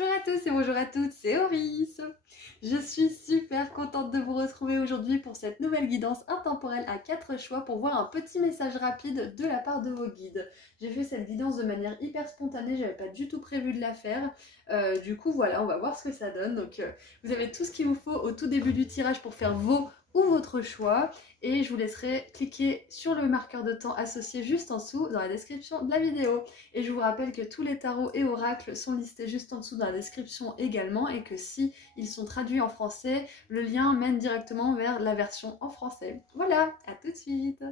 Bonjour à tous et bonjour à toutes, c'est Oris. Je suis super contente de vous retrouver aujourd'hui pour cette nouvelle guidance intemporelle à 4 choix pour voir un petit message rapide de la part de vos guides. J'ai fait cette guidance de manière hyper spontanée, j'avais pas du tout prévu de la faire. Du coup voilà, on va voir ce que ça donne. Donc vous avez tout ce qu'il vous faut au tout début du tirage pour faire vos ou votre choix, et je vous laisserai cliquer sur le marqueur de temps associé juste en dessous dans la description de la vidéo. Et je vous rappelle que tous les tarots et oracles sont listés juste en dessous dans la description également, et que si ils sont traduits en français, le lien mène directement vers la version en français. Voilà, à tout de suite.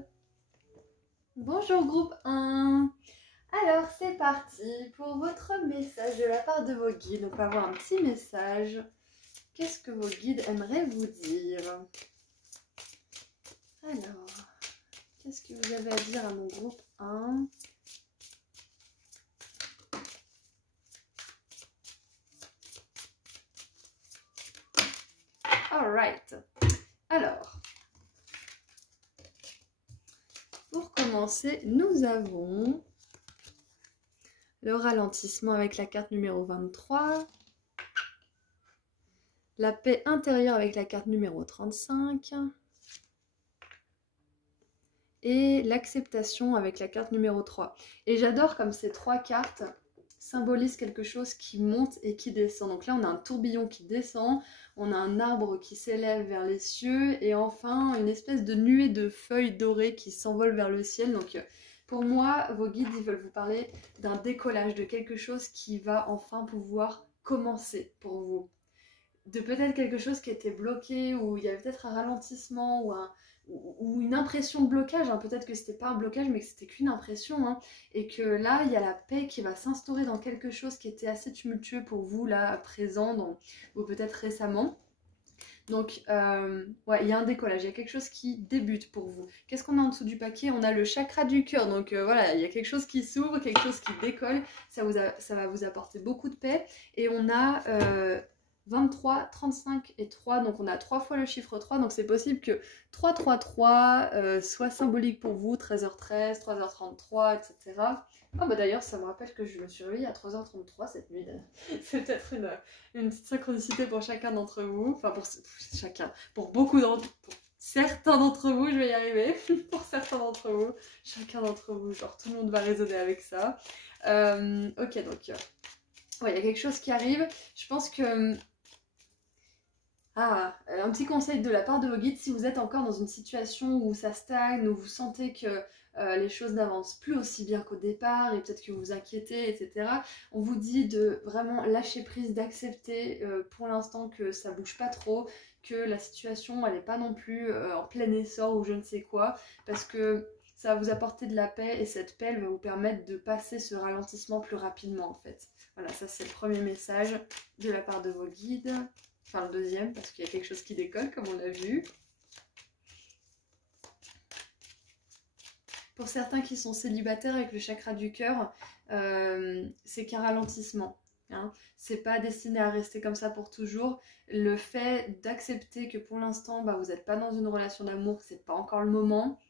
Bonjour groupe 1. Alors c'est parti pour votre message de la part de vos guides. On va avoir un petit message. Qu'est-ce que vos guides aimeraient vous dire ? Alors, qu'est-ce que vous avez à dire à mon groupe 1 ? Alright. Alors, pour commencer, nous avons le ralentissement avec la carte numéro 23, la paix intérieure avec la carte numéro 35, et l'acceptation avec la carte numéro 3. Et j'adore comme ces trois cartes symbolisent quelque chose qui monte et qui descend. Donc là, on a un tourbillon qui descend, on a un arbre qui s'élève vers les cieux, et enfin, une espèce de nuée de feuilles dorées qui s'envolent vers le ciel. Donc pour moi, vos guides, ils veulent vous parler d'un décollage, de quelque chose qui va enfin pouvoir commencer pour vous. De peut-être quelque chose qui était bloqué, ou il y avait peut-être un ralentissement, ou une impression de blocage, hein. Peut-être que c'était pas un blocage mais que c'était qu'une impression, hein. Et que là il y a la paix qui va s'instaurer dans quelque chose qui était assez tumultueux pour vous là à présent, ou peut-être récemment. Donc ouais, il y a un décollage, il y a quelque chose qui débute pour vous. Qu'est-ce qu'on a en dessous du paquet? On a le chakra du cœur, donc voilà, il y a quelque chose qui s'ouvre, quelque chose qui décolle, ça va vous apporter beaucoup de paix. Et on a 23, 35 et 3, donc on a 3 fois le chiffre 3, donc c'est possible que 3, 3, 3 soit symbolique pour vous, 13h13, 3h33, etc. Ah bah d'ailleurs, ça me rappelle que je me suis réveillée à 3h33 cette nuit. C'est peut-être une petite synchronicité pour chacun d'entre vous, enfin pour chacun, pour certains d'entre vous, je vais y arriver, pour certains d'entre vous, chacun d'entre vous, genre tout le monde va résonner avec ça. Ok, donc ouais, il y a quelque chose qui arrive, je pense que... un petit conseil de la part de vos guides, si vous êtes encore dans une situation où ça stagne, où vous sentez que les choses n'avancent plus aussi bien qu'au départ, et peut-être que vous vous inquiétez, etc. On vous dit de vraiment lâcher prise, d'accepter pour l'instant que ça bouge pas trop, que la situation elle n'est pas non plus en plein essor ou je ne sais quoi, parce que ça va vous apporter de la paix, et cette paix elle va vous permettre de passer ce ralentissement plus rapidement en fait. Voilà, ça c'est le premier message de la part de vos guides. Enfin le deuxième, parce qu'il y a quelque chose qui décolle, comme on l'a vu. Pour certains qui sont célibataires avec le chakra du cœur, c'est qu'un ralentissement. Hein. C'est pas destiné à rester comme ça pour toujours. Le fait d'accepter que pour l'instant, vous n'êtes pas dans une relation d'amour, c'est pas encore le moment.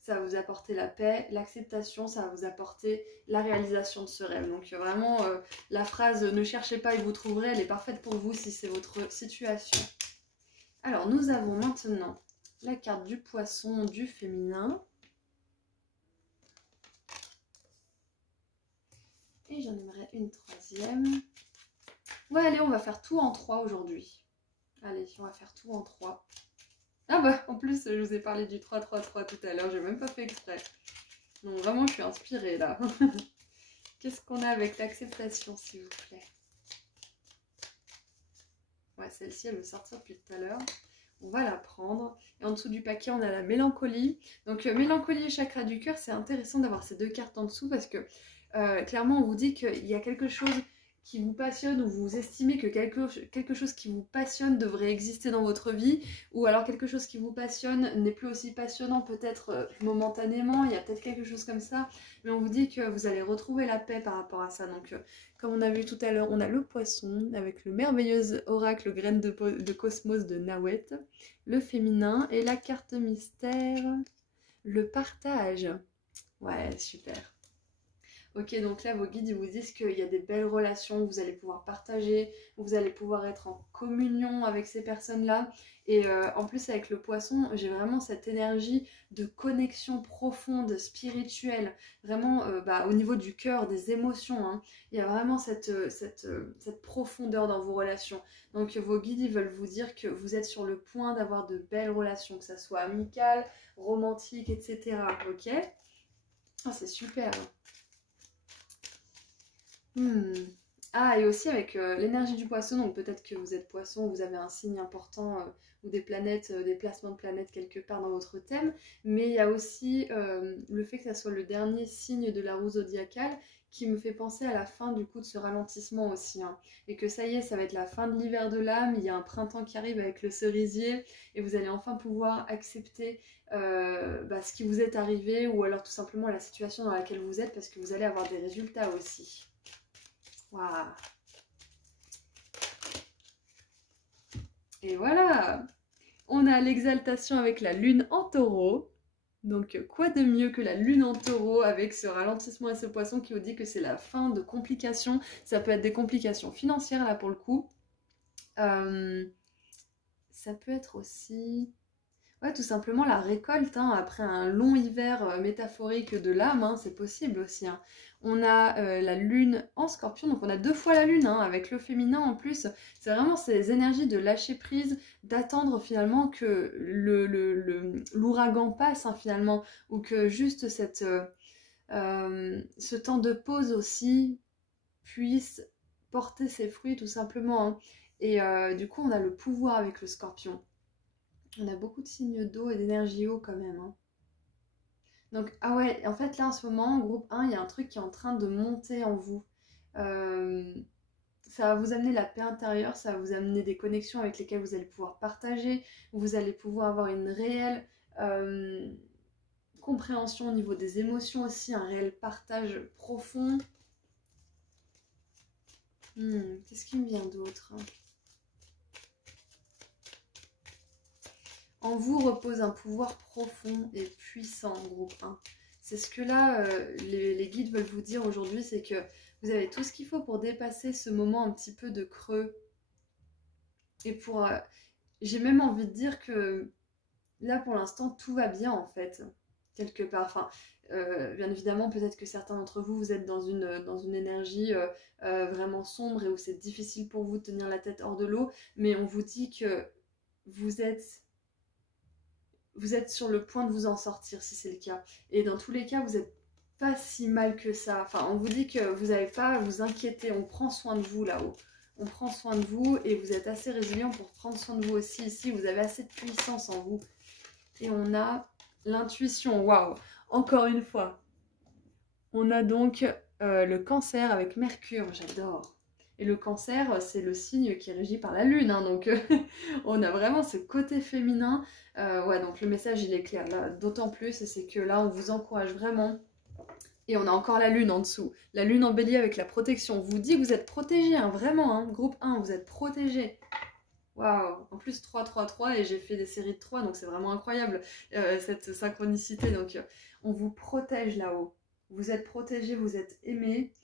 Ça va vous apporter la paix, l'acceptation, ça va vous apporter la réalisation de ce rêve. Donc vraiment, la phrase « ne cherchez pas et vous trouverez », elle est parfaite pour vous si c'est votre situation. Alors, nous avons maintenant la carte du poisson du féminin. Et j'en aimerais une troisième. Ouais, allez, on va faire tout en 3 aujourd'hui. Allez, on va faire tout en 3. Ah bah, en plus, je vous ai parlé du 3-3-3 tout à l'heure, j'ai même pas fait exprès. Donc vraiment, je suis inspirée là. Qu'est-ce qu'on a avec l'acceptation, s'il vous plaît? Ouais, celle-ci, elle veut sortir depuis tout à l'heure. On va la prendre. Et en dessous du paquet, on a la mélancolie. Donc, mélancolie et chakra du cœur, c'est intéressant d'avoir ces deux cartes en dessous parce que clairement, on vous dit qu'il y a quelque chose qui vous passionne, ou vous estimez que quelque chose qui vous passionne devrait exister dans votre vie, ou alors quelque chose qui vous passionne n'est plus aussi passionnant peut-être momentanément, il y a peut-être quelque chose comme ça, mais on vous dit que vous allez retrouver la paix par rapport à ça. Donc comme on a vu tout à l'heure, on a le poisson avec le merveilleux oracle graine de cosmos de Nawet, le féminin, et la carte mystère, le partage. Ouais, super. Ok, donc là, vos guides, ils vous disent qu'il y a des belles relations, vous allez pouvoir partager, vous allez pouvoir être en communion avec ces personnes-là. Et en plus, avec le poisson, j'ai vraiment cette énergie de connexion profonde, spirituelle, vraiment au niveau du cœur, des émotions, hein. Il y a vraiment cette profondeur dans vos relations. Donc vos guides, ils veulent vous dire que vous êtes sur le point d'avoir de belles relations, que ça soit amical, romantique, etc. Ok? Ah, c'est super. Hmm. Ah, et aussi avec l'énergie du poisson, donc peut-être que vous êtes poisson, vous avez un signe important ou des planètes, des placements de planètes quelque part dans votre thème, mais il y a aussi le fait que ça soit le dernier signe de la roue zodiacale qui me fait penser à la fin du coup de ce ralentissement aussi, hein. Et que ça y est, ça va être la fin de l'hiver de l'âme, il y a un printemps qui arrive avec le cerisier, et vous allez enfin pouvoir accepter ce qui vous est arrivé, ou alors tout simplement la situation dans laquelle vous êtes, parce que vous allez avoir des résultats aussi. Waouh. Et voilà, on a l'exaltation avec la lune en taureau. Donc quoi de mieux que la lune en taureau avec ce ralentissement et ce poisson qui vous dit que c'est la fin de complications. Ça peut être des complications financières là pour le coup. Ça peut être aussi... Ouais, tout simplement la récolte, hein, après un long hiver métaphorique de l'âme, hein, c'est possible aussi, hein. On a la lune en scorpion, donc on a 2 fois la lune, hein, avec le féminin en plus. C'est vraiment ces énergies de lâcher prise, d'attendre finalement que l'ouragan passe, hein, finalement, ou que juste ce temps de pause aussi puisse porter ses fruits tout simplement, hein. Et du coup, on a le pouvoir avec le scorpion. On a beaucoup de signes d'eau et d'énergie eau quand même, hein. Donc, ah ouais, en fait là en ce moment, groupe 1, il y a un truc qui est en train de monter en vous. Euh, Ça va vous amener la paix intérieure, ça va vous amener des connexions avec lesquelles vous allez pouvoir partager, vous allez pouvoir avoir une réelle compréhension au niveau des émotions aussi, un réel partage profond. Qu'est-ce qui me vient d'autre? En vous repose un pouvoir profond et puissant, groupe 1. C'est ce que là, les guides veulent vous dire aujourd'hui, c'est que vous avez tout ce qu'il faut pour dépasser ce moment un petit peu de creux. Et pour... j'ai même envie de dire que là, pour l'instant, tout va bien, en fait, quelque part. Enfin, bien évidemment, peut-être que certains d'entre vous, vous êtes dans une énergie vraiment sombre et où c'est difficile pour vous de tenir la tête hors de l'eau, mais on vous dit que vous êtes sur le point de vous en sortir si c'est le cas. Et dans tous les cas, vous n'êtes pas si mal que ça. Enfin, on vous dit que vous n'avez pas à vous inquiéter. On prend soin de vous là-haut. On prend soin de vous et vous êtes assez résilient pour prendre soin de vous aussi. Ici, vous avez assez de puissance en vous. Et on a l'intuition. Waouh! Encore une fois. On a donc le cancer avec Mercure. J'adore. Et le cancer, c'est le signe qui est régi par la lune, hein, donc on a vraiment ce côté féminin. Ouais, donc le message, il est clair, là, d'autant plus, c'est que là, on vous encourage vraiment. Et on a encore la lune en dessous. La lune en bélier avec la protection. On vous dit que vous êtes protégés, hein, vraiment, hein, groupe 1, vous êtes protégés. Waouh! En plus, 3, 3, 3, et j'ai fait des séries de 3, donc c'est vraiment incroyable, cette synchronicité. Donc, on vous protège là-haut. Vous êtes protégés, vous êtes aimés.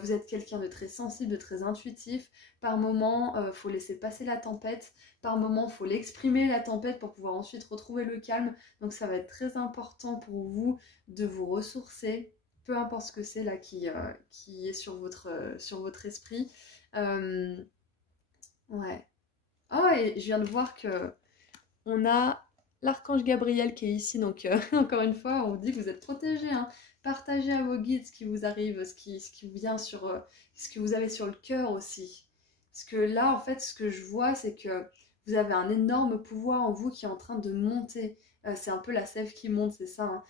Vous êtes quelqu'un de très sensible, de très intuitif. Par moment, faut laisser passer la tempête. Par moment, faut l'exprimer la tempête pour pouvoir ensuite retrouver le calme. Donc ça va être très important pour vous de vous ressourcer, peu importe ce que c'est là qui est sur votre esprit. Ouais. Oh, et je viens de voir que on a l'archange Gabriel qui est ici, donc encore une fois, on vous dit que vous êtes protégés, hein. Partagez à vos guides ce qui vous arrive, ce qui vient sur... ce que vous avez sur le cœur aussi. Parce que là, en fait, ce que je vois, c'est que vous avez un énorme pouvoir en vous qui est en train de monter. C'est un peu la sève qui monte, c'est ça, hein.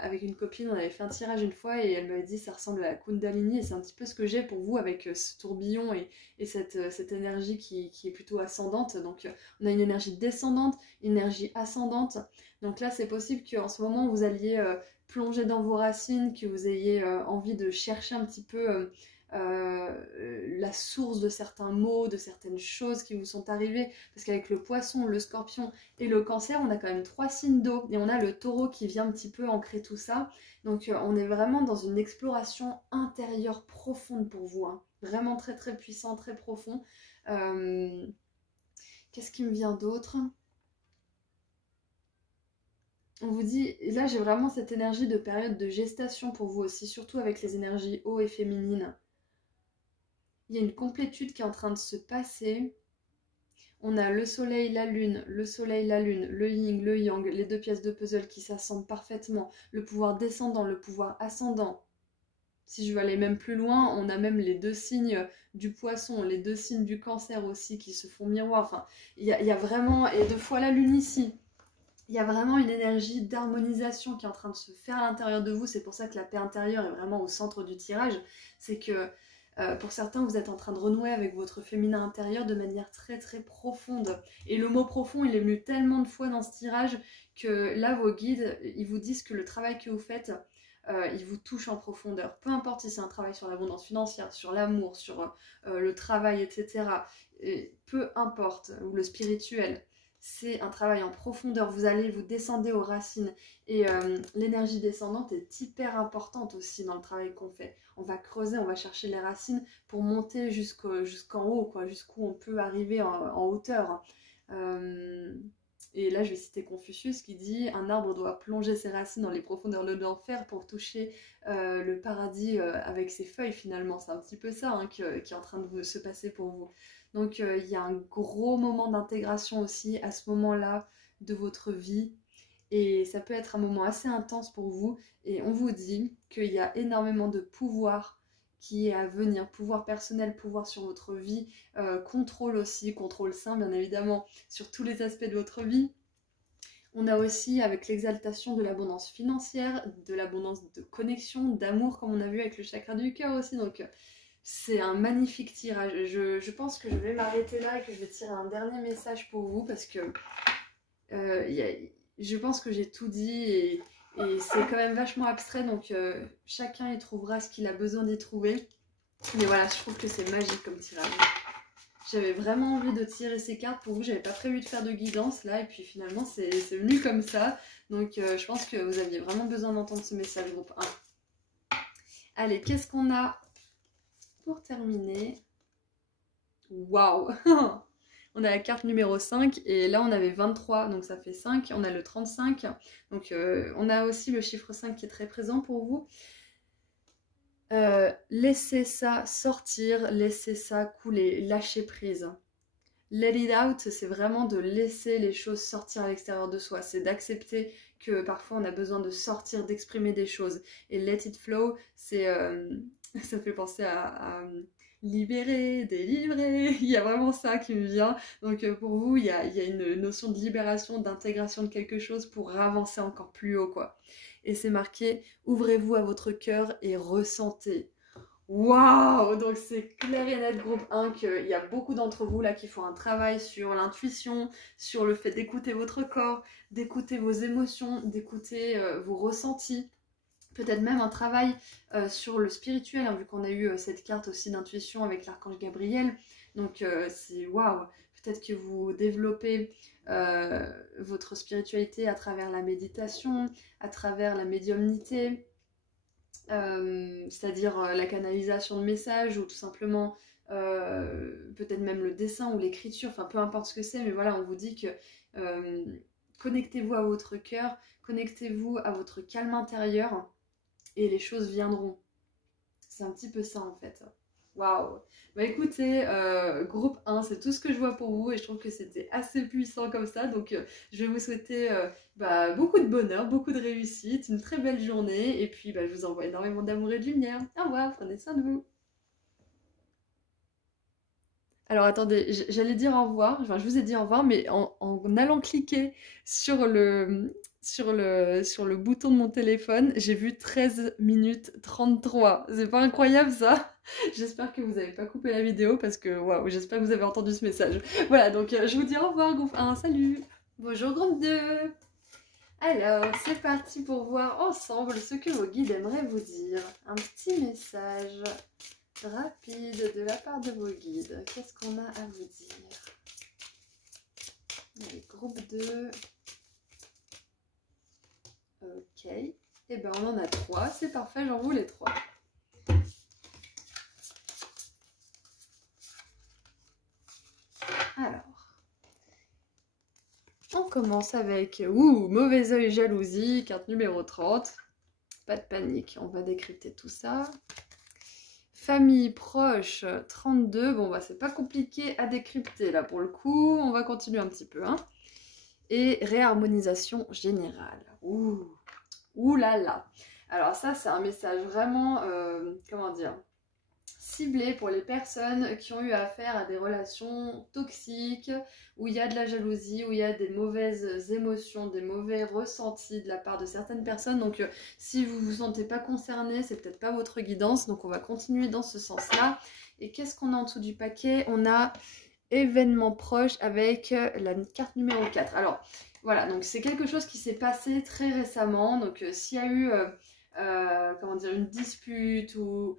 Avec une copine, on avait fait un tirage une fois et elle m'avait dit ça ressemble à la Kundalini, et c'est un petit peu ce que j'ai pour vous avec ce tourbillon et cette énergie qui est plutôt ascendante. Donc on a une énergie descendante, une énergie ascendante. Donc là, c'est possible qu'en ce moment, vous alliez plonger dans vos racines, que vous ayez envie de chercher un petit peu la source de certains maux, de certaines choses qui vous sont arrivées. Parce qu'avec le poisson, le scorpion et le cancer, on a quand même 3 signes d'eau. Et on a le taureau qui vient un petit peu ancrer tout ça. Donc on est vraiment dans une exploration intérieure profonde pour vous. Hein. Vraiment très très puissant, très profond. Qu'est-ce qui me vient d'autre ? On vous dit, là j'ai vraiment cette énergie de période de gestation pour vous aussi, surtout avec les énergies eau et féminines. Il y a une complétude qui est en train de se passer. On a le soleil, la lune, le yin, le yang, les 2 pièces de puzzle qui s'assemblent parfaitement, le pouvoir descendant, le pouvoir ascendant. Si je veux aller même plus loin, on a même les 2 signes du poisson, les 2 signes du cancer aussi qui se font miroir. Enfin, il y a vraiment, et 2 fois la lune ici. Il y a vraiment une énergie d'harmonisation qui est en train de se faire à l'intérieur de vous. C'est pour ça que la paix intérieure est vraiment au centre du tirage. C'est que pour certains, vous êtes en train de renouer avec votre féminin intérieur de manière très très profonde. Et le mot profond, il est venu tellement de fois dans ce tirage que là, vos guides, ils vous disent que le travail que vous faites, il vous touche en profondeur. Peu importe si c'est un travail sur l'abondance financière, sur l'amour, sur le travail, etc. Et peu importe, ou le spirituel. C'est un travail en profondeur, vous allez vous descendre aux racines et l'énergie descendante est hyper importante aussi dans le travail qu'on fait. On va creuser, on va chercher les racines pour monter jusqu'en haut, quoi, jusqu'où on peut arriver en hauteur. Et là je vais citer Confucius qui dit « Un arbre doit plonger ses racines dans les profondeurs de l'enfer pour toucher le paradis avec ses feuilles finalement ». C'est un petit peu ça hein, qui est en train de se passer pour vous. Donc il y a un gros moment d'intégration aussi à ce moment-là de votre vie et ça peut être un moment assez intense pour vous et on vous dit qu'il y a énormément de pouvoir qui est à venir, pouvoir personnel, pouvoir sur votre vie, contrôle aussi, contrôle sain bien évidemment sur tous les aspects de votre vie. On a aussi avec l'exaltation de l'abondance financière, de l'abondance de connexion, d'amour comme on a vu avec le chakra du cœur aussi, donc c'est un magnifique tirage. Je pense que je vais m'arrêter là et que je vais tirer un dernier message pour vous parce que je pense que j'ai tout dit et c'est quand même vachement abstrait donc chacun y trouvera ce qu'il a besoin d'y trouver. Mais voilà, je trouve que c'est magique comme tirage. J'avais vraiment envie de tirer ces cartes pour vous, j'avais pas prévu de faire de guidance là et puis finalement c'est venu comme ça. Donc je pense que vous aviez vraiment besoin d'entendre ce message groupe 1. Allez, qu'est-ce qu'on a pour terminer? Waouh. On a la carte numéro 5 et là on avait 23 donc ça fait 5, on a le 35 donc on a aussi le chiffre 5 qui est très présent pour vous. Laissez ça sortir, laissez ça couler, lâchez prise. Let it out, c'est vraiment de laisser les choses sortir à l'extérieur de soi, c'est d'accepter que parfois on a besoin de sortir, d'exprimer des choses. Et let it flow, c'est ça me fait penser à libérer, délivrer, il y a vraiment ça qui me vient. Donc pour vous, il y a une notion de libération, d'intégration de quelque chose pour avancer encore plus haut, quoi. Et c'est marqué, ouvrez-vous à votre cœur et ressentez. Waouh! Donc c'est clair et net groupe 1 qu'il y a beaucoup d'entre vous là qui font un travail sur l'intuition, sur le fait d'écouter votre corps, d'écouter vos émotions, d'écouter vos ressentis. Peut-être même un travail sur le spirituel, hein, vu qu'on a eu cette carte aussi d'intuition avec l'archange Gabriel. Donc c'est waouh! Peut-être que vous développez votre spiritualité à travers la méditation, à travers la médiumnité, c'est-à-dire la canalisation de messages ou tout simplement peut-être même le dessin ou l'écriture, enfin peu importe ce que c'est, mais voilà, on vous dit que connectez-vous à votre cœur, connectez-vous à votre calme intérieur et les choses viendront. C'est un petit peu ça en fait. Waouh! Bah écoutez, groupe 1, c'est tout ce que je vois pour vous et je trouve que c'était assez puissant comme ça. Donc je vais vous souhaiter beaucoup de bonheur, beaucoup de réussite, une très belle journée. Et puis je vous envoie énormément d'amour et de lumière. Au revoir, prenez soin de vous. Alors attendez, j'allais dire au revoir, enfin je vous ai dit au revoir, mais en allant cliquer sur le bouton de mon téléphone, j'ai vu 13 minutes 33. C'est pas incroyable ça? J'espère que vous n'avez pas coupé la vidéo parce que waouh, j'espère que vous avez entendu ce message. Voilà, donc je vous dis au revoir groupe 1, salut! Bonjour groupe 2! Alors, c'est parti pour voir ensemble ce que vos guides aimeraient vous dire. Un petit message rapide de la part de vos guides. Qu'est-ce qu'on a à vous dire? Allez, groupe 2. Ok. Et ben on en a 3. C'est parfait, j'en voulais 3. Alors, on commence avec mauvais œil, jalousie, carte numéro 30. Pas de panique, on va décrypter tout ça. Famille proche, 32. Bon, bah, c'est pas compliqué à décrypter là pour le coup. On va continuer un petit peu. Hein. Et réharmonisation générale. Ouh là là. Alors, ça, c'est un message vraiment, comment dire, ciblé pour les personnes qui ont eu affaire à des relations toxiques, où il y a de la jalousie, où il y a des mauvaises émotions, des mauvais ressentis de la part de certaines personnes. Donc si vous ne vous sentez pas concerné, c'est peut-être pas votre guidance. Donc on va continuer dans ce sens-là. Et qu'est-ce qu'on a en dessous du paquet? On a événement proche avec la carte numéro 4. Alors voilà, donc c'est quelque chose qui s'est passé très récemment. Donc s'il y a eu comment dire, une dispute ou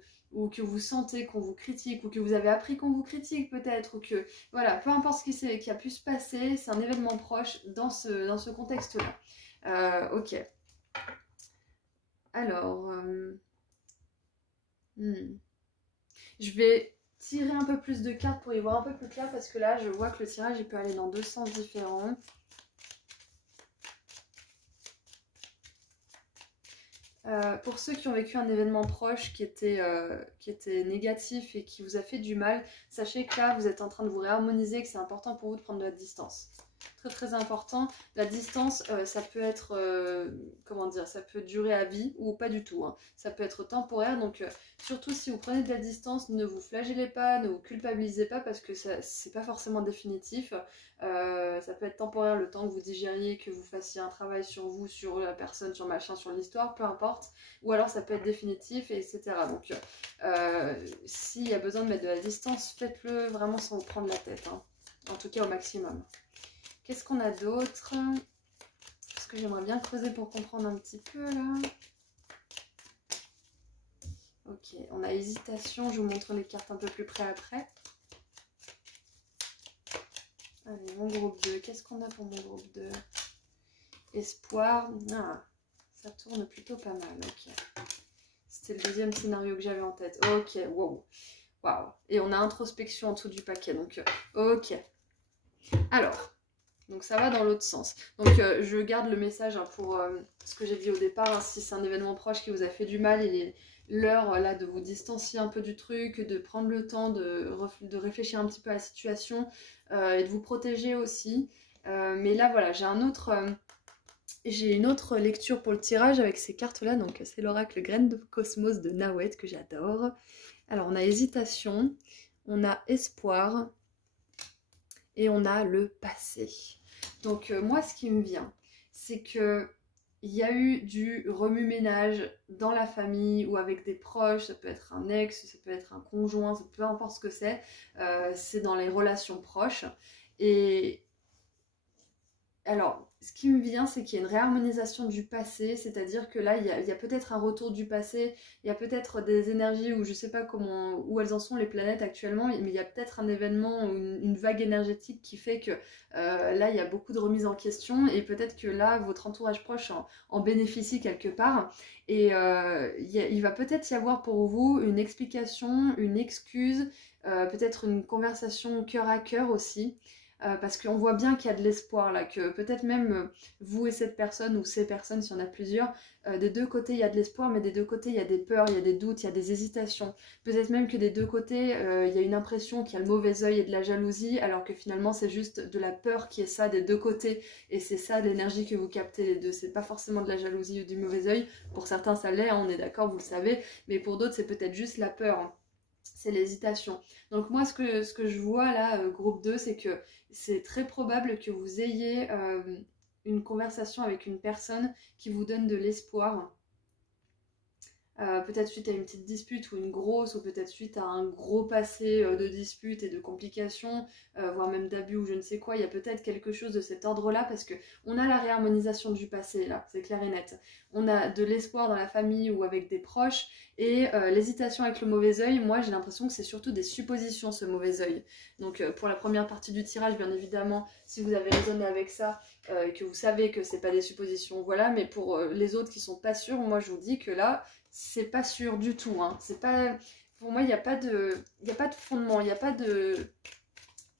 que vous sentez qu'on vous critique, ou que vous avez appris qu'on vous critique peut-être, ou que, voilà, peu importe ce qui a pu se passer, c'est un événement proche dans ce contexte-là. Ok. Alors, je vais tirer un peu plus de cartes pour y voir un peu plus clair, parce que là, je vois que le tirage, il peut aller dans deux sens différents. Pour ceux qui ont vécu un événement proche qui était négatif et qui vous a fait du mal, sachez que là, vous êtes en train de vous réharmoniser, que c'est important pour vous de prendre de la distance. Très très important. La distance, ça peut être, comment dire, ça peut durer à vie ou pas du tout. Hein. Ça peut être temporaire, donc surtout si vous prenez de la distance, ne vous flagellez pas, ne vous culpabilisez pas parce que c'est pas forcément définitif. Ça peut être temporaire le temps que vous digériez, que vous fassiez un travail sur vous, sur la personne, sur machin, sur l'histoire, peu importe. Ou alors ça peut être définitif, etc. Donc s'il y a besoin de mettre de la distance, faites-le vraiment sans vous prendre la tête. Hein. En tout cas au maximum. Qu'est-ce qu'on a d'autre? Parce que j'aimerais bien creuser pour comprendre un petit peu là. Ok, on a hésitation. Je vous montre les cartes un peu plus près après. Allez, mon groupe 2. Qu'est-ce qu'on a pour mon groupe 2? Espoir. Ah, ça tourne plutôt pas mal. Ok. C'était le deuxième scénario que j'avais en tête. Ok, wow. Waouh. Et on a introspection en dessous du paquet. Donc, ok. Alors. Donc ça va dans l'autre sens. Donc je garde le message hein, pour ce que j'ai dit au départ. Hein, si c'est un événement proche qui vous a fait du mal, il est l'heure là de vous distancier un peu du truc, de prendre le temps de réfléchir un petit peu à la situation et de vous protéger aussi. Mais là voilà, j'ai une autre lecture pour le tirage avec ces cartes-là. Donc c'est l'oracle Graine de Cosmos de Nawet que j'adore. Alors on a hésitation, on a espoir et on a le passé. Donc moi ce qui me vient, c'est que il y a eu du remue-ménage dans la famille ou avec des proches, ça peut être un ex, ça peut être un conjoint, peu importe ce que c'est dans les relations proches. Et alors, ce qui me vient, c'est qu'il y a une réharmonisation du passé, c'est-à-dire que là, il y a peut-être un retour du passé, il y a peut-être des énergies où je ne sais pas où elles en sont les planètes actuellement, mais il y a peut-être un événement ou une vague énergétique qui fait que là, il y a beaucoup de remises en question et peut-être que là, votre entourage proche en bénéficie quelque part. Et il va peut-être y avoir pour vous une explication, une excuse, peut-être une conversation cœur à cœur aussi. Parce qu'on voit bien qu'il y a de l'espoir là, que peut-être même vous et cette personne ou ces personnes, s'il y en a plusieurs, des deux côtés il y a de l'espoir, mais des deux côtés il y a des peurs, il y a des doutes, il y a des hésitations. Peut-être même que des deux côtés il y a une impression qu'il y a le mauvais œil et de la jalousie, alors que finalement c'est juste de la peur qui est ça des deux côtés, et c'est ça l'énergie que vous captez les deux. C'est pas forcément de la jalousie ou du mauvais œil, pour certains ça l'est, hein, on est d'accord, vous le savez, mais pour d'autres c'est peut-être juste la peur. Hein. C'est l'hésitation. Donc moi, ce que je vois là, groupe 2, c'est que c'est très probable que vous ayez une conversation avec une personne qui vous donne de l'espoir. peut-être suite à une petite dispute ou une grosse, ou peut-être suite à un gros passé de dispute et de complications, voire même d'abus ou je ne sais quoi. Il y a peut-être quelque chose de cet ordre-là parce que on a la réharmonisation du passé là, c'est clair et net. On a de l'espoir dans la famille ou avec des proches et l'hésitation avec le mauvais œil, moi j'ai l'impression que c'est surtout des suppositions ce mauvais œil. Donc pour la première partie du tirage, bien évidemment, si vous avez raisonné avec ça, que vous savez que c'est pas des suppositions, voilà, mais pour les autres qui sont pas sûrs, moi je vous dis que là, c'est pas sûr du tout, hein. C'est pas... Pour moi, il n'y a pas de fondement, il n'y a pas de...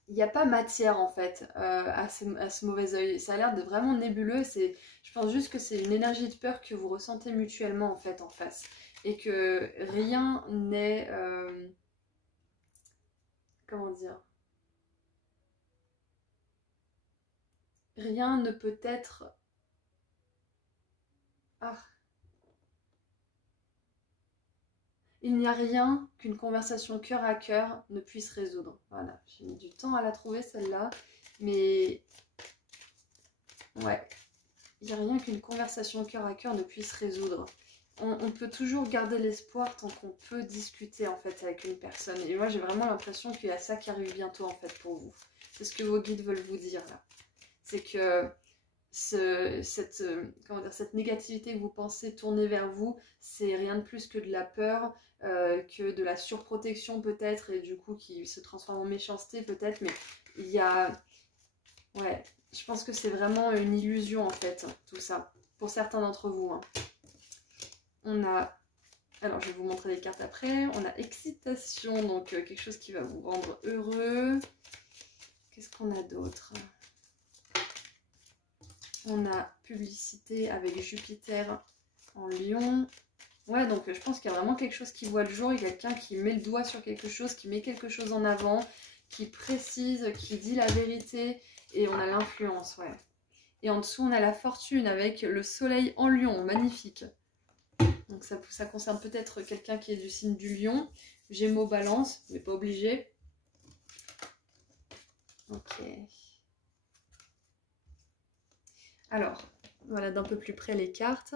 Il n'y a pas matière en fait à ce mauvais œil. Ça a l'air de vraiment nébuleux. Je pense juste que c'est une énergie de peur que vous ressentez mutuellement en fait en face. Et que rien n'est... comment dire? Rien ne peut être... Ah, il n'y a rien qu'une conversation cœur à cœur ne puisse résoudre. Voilà, j'ai mis du temps à la trouver celle-là, mais ouais, il n'y a rien qu'une conversation cœur à cœur ne puisse résoudre. On peut toujours garder l'espoir tant qu'on peut discuter en fait avec une personne. Et moi j'ai vraiment l'impression qu'il y a ça qui arrive bientôt en fait pour vous. C'est ce que vos guides veulent vous dire là. C'est que comment dire, cette négativité que vous pensez tourner vers vous, c'est rien de plus que de la peur, que de la surprotection peut-être, et du coup qui se transforme en méchanceté peut-être, mais il y a... Ouais, je pense que c'est vraiment une illusion en fait, tout ça, pour certains d'entre vous. Hein. On a... Alors je vais vous montrer les cartes après. On a excitation, donc quelque chose qui va vous rendre heureux. Qu'est-ce qu'on a d'autre ? On a publicité avec Jupiter en Lion. Ouais, donc je pense qu'il y a vraiment quelque chose qui voit le jour. Il y a quelqu'un qui met le doigt sur quelque chose, qui met quelque chose en avant, qui précise, qui dit la vérité. Et on a l'influence, ouais. Et en dessous, on a la fortune avec le soleil en Lion. Magnifique. Donc ça concerne peut-être quelqu'un qui est du signe du Lion. Gémeaux, Balance, mais pas obligé. Ok. Alors, voilà d'un peu plus près les cartes.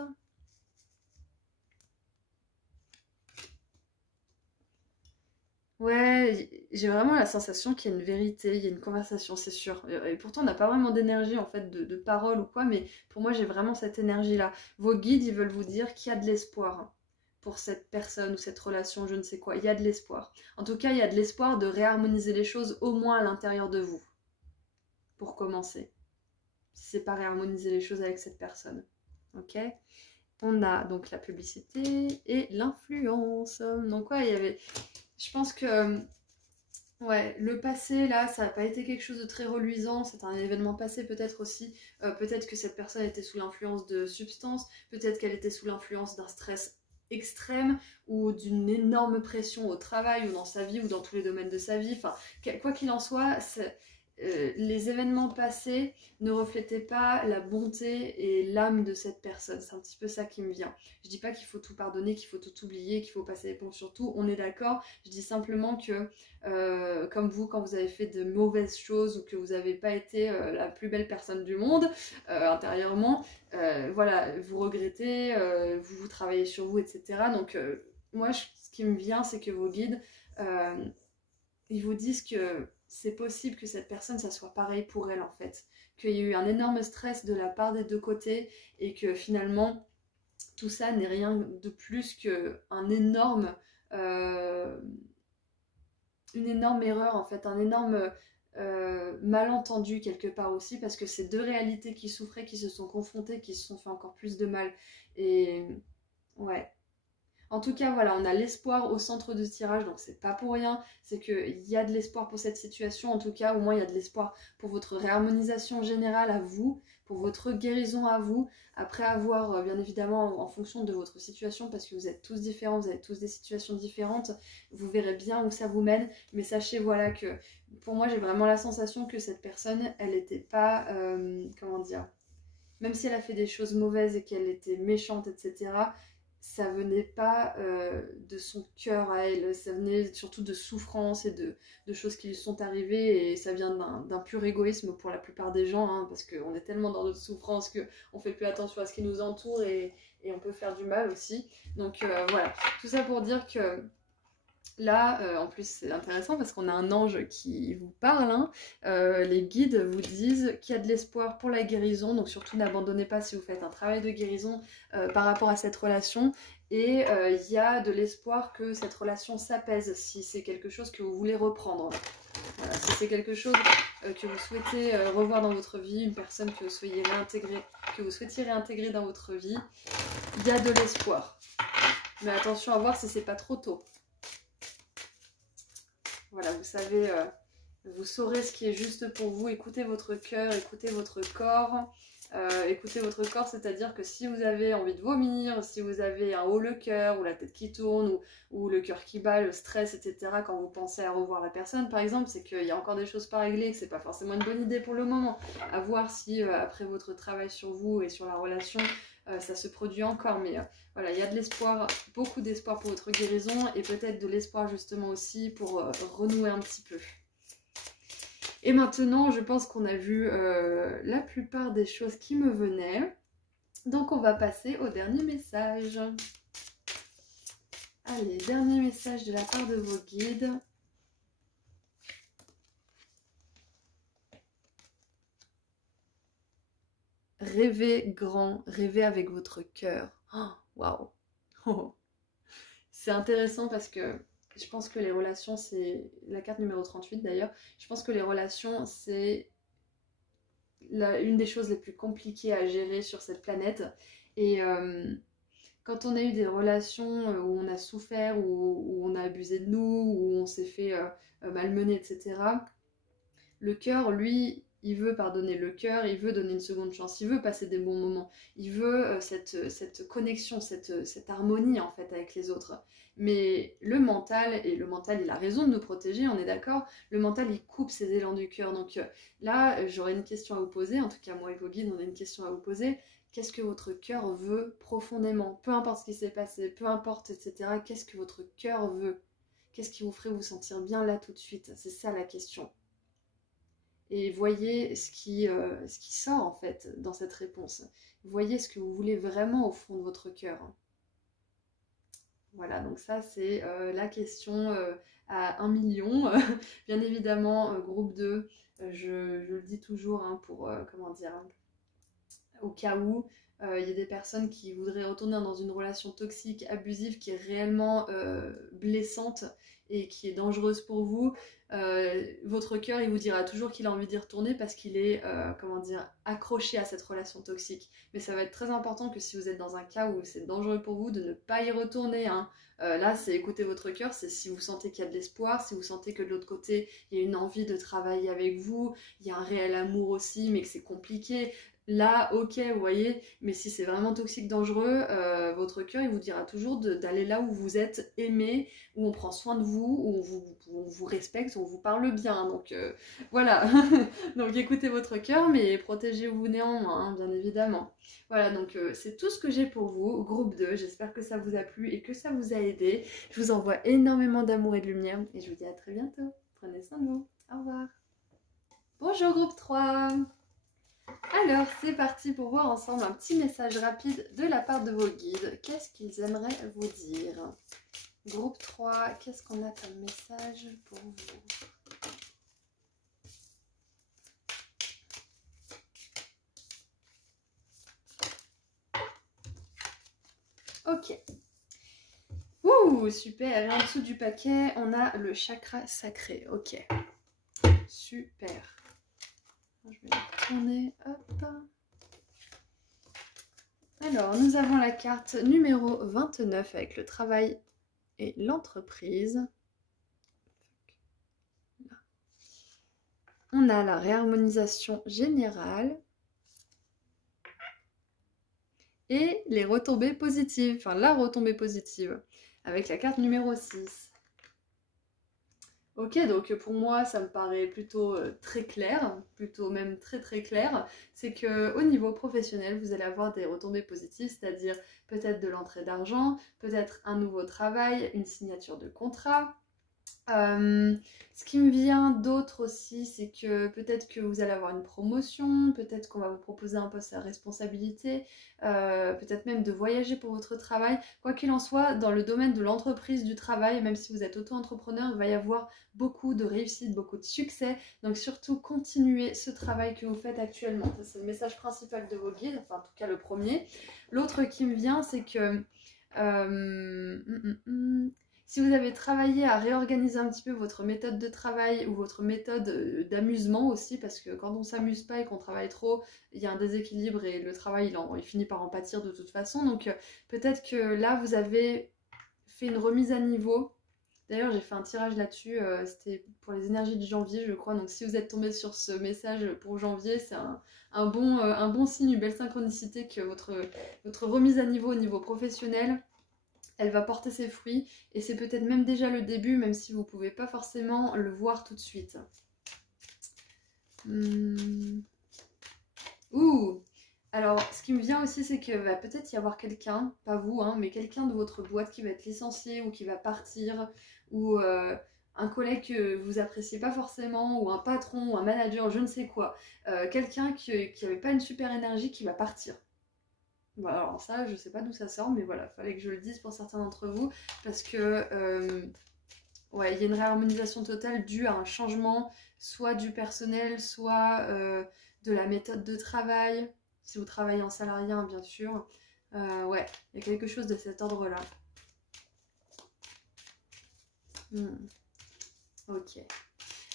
Ouais, j'ai vraiment la sensation qu'il y a une vérité, il y a une conversation, c'est sûr. Et pourtant, on n'a pas vraiment d'énergie, en fait, de parole ou quoi, mais pour moi, j'ai vraiment cette énergie-là. Vos guides, ils veulent vous dire qu'il y a de l'espoir pour cette personne ou cette relation, je ne sais quoi. Il y a de l'espoir. En tout cas, il y a de l'espoir de réharmoniser les choses, au moins à l'intérieur de vous, pour commencer. Si c'est pas réharmoniser les choses avec cette personne. Ok ? On a donc la publicité et l'influence. Donc ouais, il y avait... Je pense que ouais, le passé là, ça n'a pas été quelque chose de très reluisant. C'est un événement passé peut-être aussi. Peut-être que cette personne était sous l'influence de substances. Peut-être qu'elle était sous l'influence d'un stress extrême ou d'une énorme pression au travail ou dans sa vie ou dans tous les domaines de sa vie. Enfin, quoi qu'il en soit, les événements passés ne reflétaient pas la bonté et l'âme de cette personne. C'est un petit peu ça qui me vient. Je dis pas qu'il faut tout pardonner, qu'il faut tout oublier, qu'il faut passer l'éponge sur tout, on est d'accord. Je dis simplement que, comme vous, quand vous avez fait de mauvaises choses ou que vous n'avez pas été la plus belle personne du monde intérieurement, voilà, vous regrettez, vous travaillez sur vous, etc. Donc moi, ce qui me vient, c'est que vos guides, ils vous disent que c'est possible que cette personne, ça soit pareil pour elle en fait. Qu'il y a eu un énorme stress de la part des deux côtés et que finalement, tout ça n'est rien de plus qu'un énorme... une énorme erreur en fait, un énorme malentendu quelque part aussi, parce que c'est deux réalités qui souffraient, qui se sont confrontées, qui se sont fait encore plus de mal. Et ouais. En tout cas, voilà, on a l'espoir au centre de ce tirage, donc c'est pas pour rien, c'est qu'il y a de l'espoir pour cette situation, en tout cas, au moins il y a de l'espoir pour votre réharmonisation générale à vous, pour votre guérison à vous, après avoir, bien évidemment, en fonction de votre situation, parce que vous êtes tous différents, vous avez tous des situations différentes, vous verrez bien où ça vous mène, mais sachez, voilà, que pour moi, j'ai vraiment la sensation que cette personne, elle n'était pas, comment dire, même si elle a fait des choses mauvaises et qu'elle était méchante, etc., ça venait pas de son cœur à elle, ça venait surtout de souffrance et de choses qui lui sont arrivées, et ça vient d'un pur égoïsme pour la plupart des gens, hein, parce qu'on est tellement dans notre souffrance qu'on fait plus attention à ce qui nous entoure, et on peut faire du mal aussi. Donc voilà, tout ça pour dire que là, en plus c'est intéressant parce qu'on a un ange qui vous parle, hein. Les guides vous disent qu'il y a de l'espoir pour la guérison, donc surtout n'abandonnez pas si vous faites un travail de guérison par rapport à cette relation, et il y a de l'espoir que cette relation s'apaise si c'est quelque chose que vous voulez reprendre. Voilà, si c'est quelque chose que vous souhaitez revoir dans votre vie, une personne que vous souhaitiez réintégrer dans votre vie, il y a de l'espoir. Mais attention à voir si c'est pas trop tôt. Voilà, vous savez, vous saurez ce qui est juste pour vous. Écoutez votre cœur, écoutez votre corps. Écoutez votre corps, c'est-à-dire que si vous avez envie de vomir, si vous avez un haut le cœur, ou la tête qui tourne, ou le cœur qui bat, le stress, etc., quand vous pensez à revoir la personne, par exemple, c'est qu'il y a encore des choses pas réglées, que c'est pas forcément une bonne idée pour le moment. À voir si, après votre travail sur vous et sur la relation, ça se produit encore, mais voilà, il y a de l'espoir, beaucoup d'espoir pour votre guérison, et peut-être de l'espoir justement aussi pour renouer un petit peu. Et maintenant, je pense qu'on a vu la plupart des choses qui me venaient, donc on va passer au dernier message. Allez, dernier message de la part de vos guides. Rêvez grand, rêvez avec votre cœur. Waouh! Oh. C'est intéressant parce que je pense que les relations, c'est la carte numéro 38 d'ailleurs, je pense que les relations, c'est une des choses les plus compliquées à gérer sur cette planète. Et quand on a eu des relations où on a souffert, où on a abusé de nous, où on s'est fait malmener, etc., le cœur, lui, il veut pardonner. Le cœur, il veut donner une seconde chance. Il veut passer des bons moments. Il veut cette connexion, cette harmonie, en fait, avec les autres. Mais le mental, il a raison de nous protéger, on est d'accord. Le mental, il coupe ses élans du cœur. Donc là, j'aurais une question à vous poser. En tout cas, moi et vos guides, on a une question à vous poser. Qu'est-ce que votre cœur veut profondément? Peu importe ce qui s'est passé, peu importe, etc. Qu'est-ce que votre cœur veut? Qu'est-ce qui vous ferait vous sentir bien là tout de suite? C'est ça la question. Et voyez ce qui sort en fait dans cette réponse. Voyez ce que vous voulez vraiment au fond de votre cœur. Voilà, donc ça c'est la question à 1 million. Bien évidemment, groupe 2, je le dis toujours hein, pour, comment dire, au cas où il y a des personnes qui voudraient retourner dans une relation toxique, abusive, qui est réellement blessante et qui est dangereuse pour vous. Votre cœur, il vous dira toujours qu'il a envie d'y retourner parce qu'il est, comment dire, accroché à cette relation toxique. Mais ça va être très important que si vous êtes dans un cas où c'est dangereux pour vous, de ne pas y retourner, hein. Là, c'est écouter votre cœur, c'est si vous sentez qu'il y a de l'espoir, si vous sentez que de l'autre côté, il y a une envie de travailler avec vous, il y a un réel amour aussi, mais que c'est compliqué. Là, ok, vous voyez, mais si c'est vraiment toxique, dangereux, votre cœur, il vous dira toujours d'aller là où vous êtes aimé, où on prend soin de vous, où on vous respecte, où on vous parle bien. Donc voilà, donc écoutez votre cœur, mais protégez-vous néanmoins, hein, bien évidemment. Voilà, donc c'est tout ce que j'ai pour vous, groupe 2. J'espère que ça vous a plu et que ça vous a aidé. Je vous envoie énormément d'amour et de lumière, et je vous dis à très bientôt. Prenez soin de vous. Au revoir. Bonjour groupe 3. Alors, c'est parti pour voir ensemble un petit message rapide de la part de vos guides. Qu'est-ce qu'ils aimeraient vous dire? Groupe 3, qu'est-ce qu'on a comme message pour vous? Ok. Ouh, super. Et en dessous du paquet, on a le chakra sacré. Ok. Super. Je vais la tourner. Hop. Alors, nous avons la carte numéro 29 avec le travail et l'entreprise. On a la réharmonisation générale et les retombées positives, enfin la retombée positive avec la carte numéro 6. Ok, donc pour moi, ça me paraît plutôt très clair, plutôt même très très clair. C'est que au niveau professionnel, vous allez avoir des retombées positives, c'est-à-dire peut-être de l'entrée d'argent, peut-être un nouveau travail, une signature de contrat. Euh, Ce qui me vient d'autre aussi, c'est que peut-être que vous allez avoir une promotion, peut-être qu'on va vous proposer un poste à responsabilité, peut-être même de voyager pour votre travail. Quoi qu'il en soit, dans le domaine de l'entreprise, du travail, même si vous êtes auto-entrepreneur, il va y avoir beaucoup de réussite, beaucoup de succès. Donc surtout, continuez ce travail que vous faites actuellement. Ça, c'est le message principal de vos guides, enfin en tout cas le premier. L'autre qui me vient, c'est que... si vous avez travaillé à réorganiser un petit peu votre méthode de travail ou votre méthode d'amusement aussi, parce que quand on s'amuse pas et qu'on travaille trop, il y a un déséquilibre et le travail il finit par en pâtir de toute façon. Donc peut-être que là vous avez fait une remise à niveau. D'ailleurs j'ai fait un tirage là-dessus, c'était pour les énergies de janvier je crois. Donc si vous êtes tombé sur ce message pour janvier, c'est un bon signe, une belle synchronicité que votre remise à niveau professionnel elle va porter ses fruits et c'est peut-être même déjà le début, même si vous ne pouvez pas forcément le voir tout de suite. Ouh. Alors, ce qui me vient aussi, c'est que va peut-être y avoir quelqu'un, pas vous, hein, mais quelqu'un de votre boîte qui va être licencié ou qui va partir, ou un collègue que vous appréciez pas forcément, ou un patron, ou un manager, je ne sais quoi. Quelqu'un qui n'avait pas une super énergie qui va partir. Voilà, alors ça, je sais pas d'où ça sort, mais voilà, fallait que je le dise pour certains d'entre vous, parce que ouais, il y a une réharmonisation totale due à un changement, soit du personnel, soit de la méthode de travail, si vous travaillez en salarié, hein, bien sûr. Ouais, il y a quelque chose de cet ordre-là. Ok.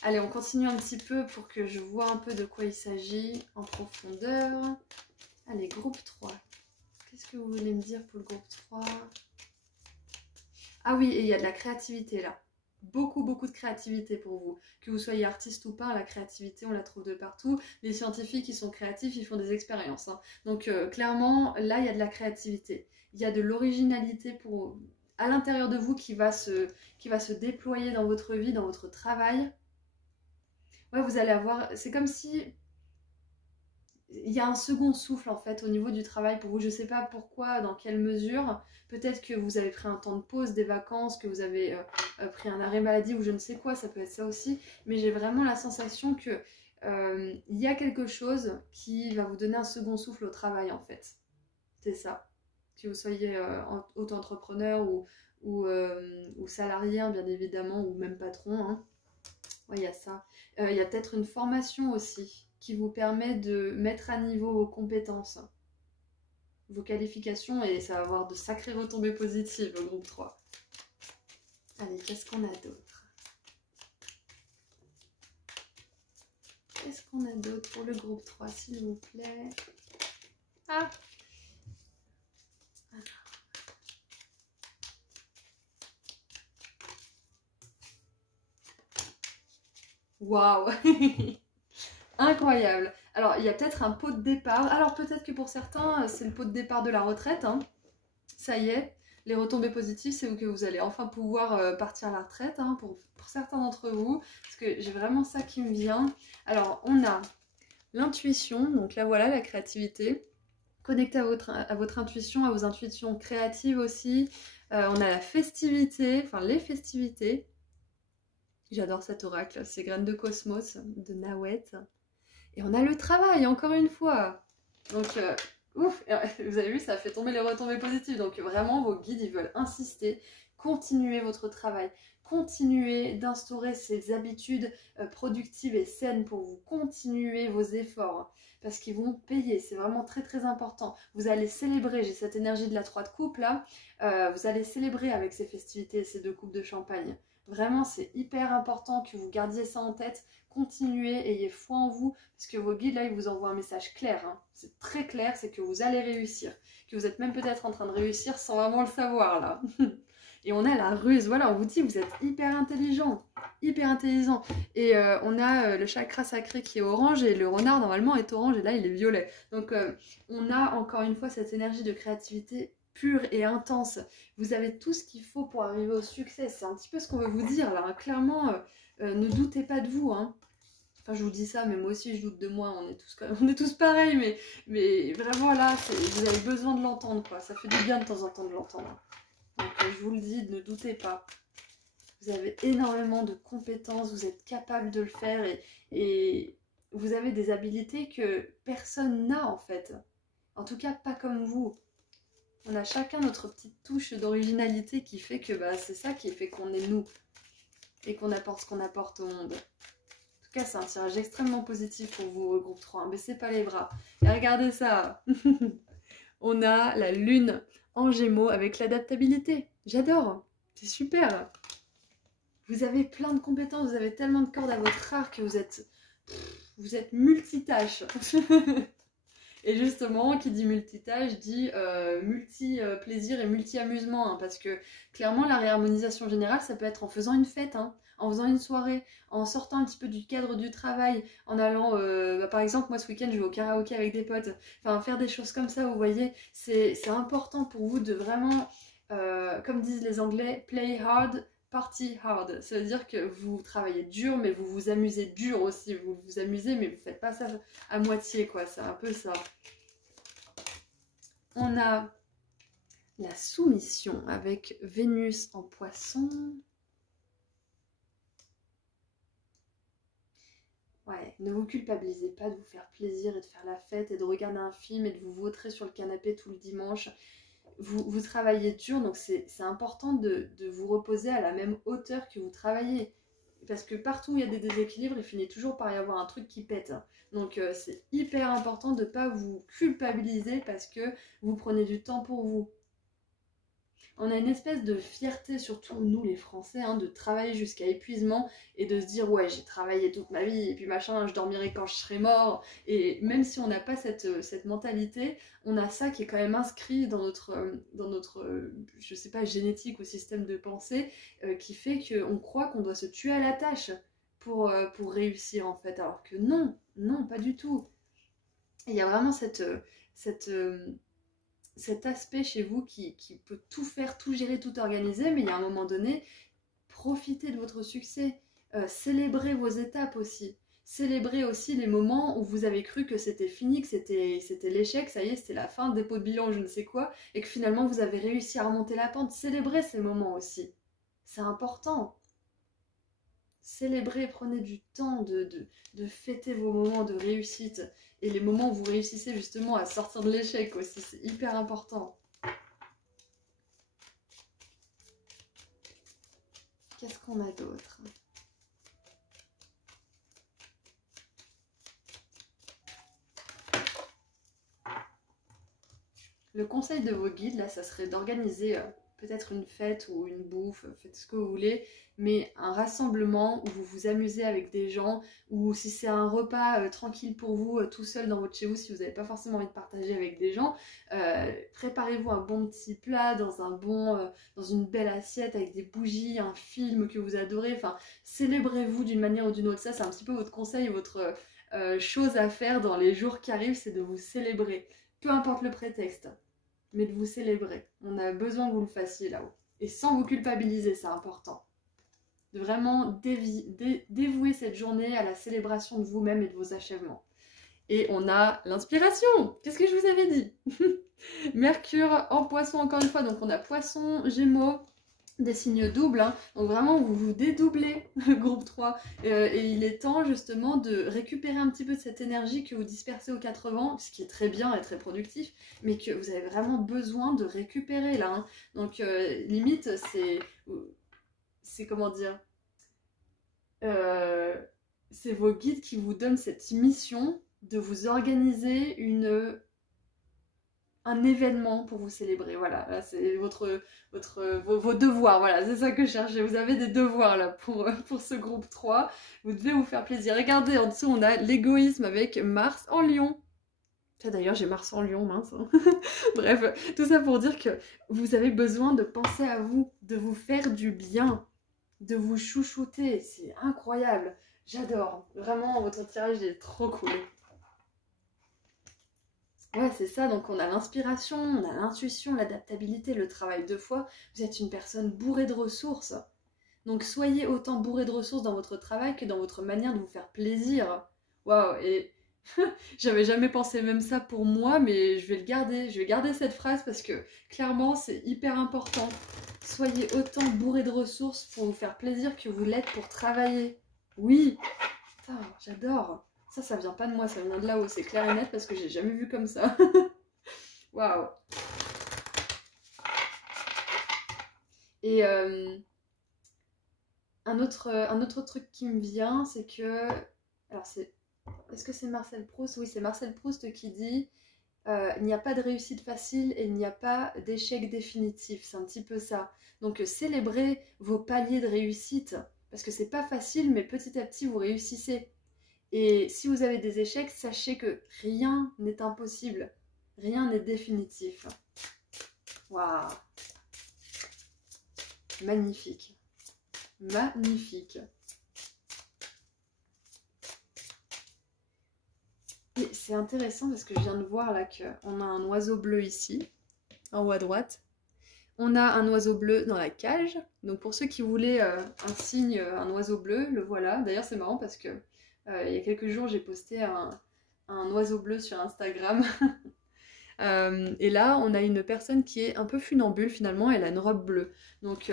Allez, on continue un petit peu pour que je vois un peu de quoi il s'agit en profondeur. Allez, groupe 3. Qu'est-ce que vous voulez me dire pour le groupe 3? Ah oui, et il y a de la créativité là. Beaucoup, beaucoup de créativité pour vous. Que vous soyez artiste ou pas, la créativité, on la trouve de partout. Les scientifiques, ils sont créatifs, ils font des expériences, hein. Donc clairement, là, il y a de la créativité. Il y a de l'originalité à l'intérieur de vous qui va se déployer dans votre vie, dans votre travail. Ouais, vous allez avoir... C'est comme si il y a un second souffle en fait au niveau du travail pour vous. Je sais pas pourquoi, dans quelle mesure. Peut-être que vous avez pris un temps de pause, des vacances, que vous avez pris un arrêt maladie ou je ne sais quoi, ça peut être ça aussi. Mais j'ai vraiment la sensation que il y a quelque chose qui va vous donner un second souffle au travail en fait. C'est ça. Que vous soyez auto-entrepreneur ou salarié, hein, bien évidemment, ou même patron, hein. Ouais, il y a ça. Il y a peut-être une formation aussi qui vous permet de mettre à niveau vos compétences, vos qualifications, et ça va avoir de sacrées retombées positives au groupe 3. Allez, qu'est-ce qu'on a d'autre? Qu'est-ce qu'on a d'autre pour le groupe 3, s'il vous plaît? Ah! Waouh! Incroyable! Alors, il y a peut-être un pot de départ. Alors, peut-être que pour certains, c'est le pot de départ de la retraite, hein. Ça y est, les retombées positives, c'est que vous allez enfin pouvoir partir à la retraite, hein, pour certains d'entre vous, parce que j'ai vraiment ça qui me vient. Alors, on a l'intuition, donc là voilà, la créativité. Connectez à votre intuition, à vos intuitions créatives aussi. On a la festivité, enfin les festivités. J'adore cet oracle, c'est Graines de Cosmos de Nawet. Et on a le travail, encore une fois. Donc, ouf, vous avez vu, ça a fait tomber les retombées positives. Donc vraiment, vos guides, ils veulent insister. Continuez votre travail. Continuez d'instaurer ces habitudes productives et saines pour vous. Continuez vos efforts. Parce qu'ils vont payer. C'est vraiment très très important. Vous allez célébrer, j'ai cette énergie de la 3 de coupe là. Vous allez célébrer avec ces festivités, ces 2 coupes de champagne. Vraiment, c'est hyper important que vous gardiez ça en tête. Continuez, ayez foi en vous, parce que vos guides, là, ils vous envoient un message clair, hein. C'est très clair, c'est que vous allez réussir. Que vous êtes même peut-être en train de réussir sans vraiment le savoir, là. Et on a la ruse, voilà, on vous dit, vous êtes hyper intelligent. Hyper intelligent. Et on a le chakra sacré qui est orange, et le renard, normalement, est orange, et là, il est violet. Donc, on a, encore une fois, cette énergie de créativité pure et intense. Vous avez tout ce qu'il faut pour arriver au succès. C'est un petit peu ce qu'on veut vous dire, là, hein. Clairement... Ne doutez pas de vous, hein. Enfin, je vous dis ça, mais moi aussi, je doute de moi. On est tous pareils, mais vraiment, là, vous avez besoin de l'entendre, quoi. Ça fait du bien de temps en temps de l'entendre. Donc, je vous le dis, ne doutez pas. Vous avez énormément de compétences, vous êtes capable de le faire et vous avez des habilités que personne n'a, en fait. En tout cas, pas comme vous. On a chacun notre petite touche d'originalité qui fait que c'est ça qui fait qu'on est nous et qu'on apporte ce qu'on apporte au monde. En tout cas, c'est un tirage extrêmement positif pour vous, groupe 3. Ne baissez pas les bras. Et regardez ça. On a la lune en Gémeaux avec l'adaptabilité. J'adore. C'est super. Vous avez plein de compétences. Vous avez tellement de cordes à votre arc que vous êtes multitâche. Et justement, qui dit multitâche dit multi-plaisir et multi-amusement. Hein, parce que clairement, la réharmonisation générale, ça peut être en faisant une fête, hein, en faisant une soirée, en sortant un petit peu du cadre du travail, en allant, par exemple, moi ce week-end, je vais au karaoké avec des potes. Enfin, faire des choses comme ça, vous voyez, c'est important pour vous de vraiment, comme disent les Anglais, play hard, party hard. Ça veut dire que vous travaillez dur, mais vous vous amusez dur aussi. Vous vous amusez, mais vous faites pas ça à moitié, quoi. C'est un peu ça. On a la soumission avec Vénus en Poisson. Ouais, ne vous culpabilisez pas de vous faire plaisir et de faire la fête et de regarder un film et de vous vautrer sur le canapé tout le dimanche. Vous travaillez dur, donc c'est important de vous reposer à la même hauteur que vous travaillez. Parce que partout où il y a des déséquilibres, il finit toujours par y avoir un truc qui pète. Donc c'est hyper important de ne pas vous culpabiliser parce que vous prenez du temps pour vous. On a une espèce de fierté, surtout nous les Français, hein, de travailler jusqu'à épuisement et de se dire ouais j'ai travaillé toute ma vie et puis machin, je dormirai quand je serai mort. Et même si on n'a pas cette mentalité, on a ça qui est quand même inscrit dans notre je sais pas, génétique ou système de pensée qui fait qu'on croit qu'on doit se tuer à la tâche pour réussir en fait. Alors que non, pas du tout. Il y a vraiment cet aspect chez vous qui peut tout faire, tout gérer, tout organiser, mais il y a un moment donné, profitez de votre succès, célébrez vos étapes aussi. Célébrez aussi les moments où vous avez cru que c'était fini, que c'était l'échec, ça y est, c'était la fin, dépôt de bilan, je ne sais quoi, et que finalement vous avez réussi à remonter la pente. Célébrez ces moments aussi. C'est important. Célébrez, prenez du temps de fêter vos moments de réussite et les moments où vous réussissez justement à sortir de l'échec aussi, c'est hyper important. Qu'est-ce qu'on a d'autre ? Le conseil de vos guides, là, ça serait d'organiser peut-être une fête ou une bouffe, faites ce que vous voulez, mais un rassemblement où vous vous amusez avec des gens, ou si c'est un repas tranquille pour vous, tout seul dans votre chez vous, si vous n'avez pas forcément envie de partager avec des gens, préparez-vous un bon petit plat dans une belle assiette avec des bougies, un film que vous adorez, enfin, célébrez-vous d'une manière ou d'une autre. Ça, c'est un petit peu votre conseil, votre chose à faire dans les jours qui arrivent, c'est de vous célébrer, peu importe le prétexte. Mais de vous célébrer. On a besoin que vous le fassiez là-haut. Et sans vous culpabiliser, c'est important. De vraiment dévouer cette journée à la célébration de vous-même et de vos achèvements. Et on a l'inspiration. Qu'est-ce que je vous avais dit? Mercure en Poisson encore une fois. Donc on a Poisson, Gémeaux, des signes doubles, hein. Donc vraiment vous vous dédoublez le groupe 3 et il est temps justement de récupérer un petit peu de cette énergie que vous dispersez aux 4 vents, ce qui est très bien et très productif, mais que vous avez vraiment besoin de récupérer là, hein. Donc limite c'est comment dire, c'est vos guides qui vous donnent cette mission de vous organiser un événement pour vous célébrer. Voilà, là c'est vos devoirs, voilà, c'est ça que je cherchais. Vous avez des devoirs là pour ce groupe 3. Vous devez vous faire plaisir. Regardez, en dessous, on a l'égoïsme avec Mars en Lion. D'ailleurs, j'ai Mars en Lion, mince. Hein. Bref, tout ça pour dire que vous avez besoin de penser à vous, de vous faire du bien, de vous chouchouter. C'est incroyable. J'adore. Vraiment, votre tirage est trop cool. Ouais, c'est ça, donc on a l'inspiration, on a l'intuition, l'adaptabilité, le travail 2 fois. Vous êtes une personne bourrée de ressources. Donc soyez autant bourré de ressources dans votre travail que dans votre manière de vous faire plaisir. Waouh, et j'avais jamais pensé même ça pour moi, mais je vais le garder. Je vais garder cette phrase parce que clairement, c'est hyper important. Soyez autant bourré de ressources pour vous faire plaisir que vous l'êtes pour travailler. Oui, putain, j'adore. Ça vient pas de moi, ça vient de là-haut, c'est clair et net parce que j'ai jamais vu comme ça. Waouh. Et un autre truc qui me vient, c'est que... Alors c'est... Est-ce que c'est Marcel Proust? Oui, c'est Marcel Proust qui dit il n'y a pas de réussite facile et il n'y a pas d'échec définitif. C'est un petit peu ça. Donc célébrez vos paliers de réussite parce que c'est pas facile, mais petit à petit vous réussissez. Et si vous avez des échecs, sachez que rien n'est impossible, rien n'est définitif. Waouh, magnifique, magnifique. Et c'est intéressant parce que je viens de voir là qu'on a un oiseau bleu ici, en haut à droite. On a un oiseau bleu dans la cage. Donc pour ceux qui voulaient un signe, un oiseau bleu, le voilà. D'ailleurs c'est marrant parce que il y a quelques jours j'ai posté un oiseau bleu sur Instagram. Et là on a une personne qui est un peu funambule finalement, elle a une robe bleue. Donc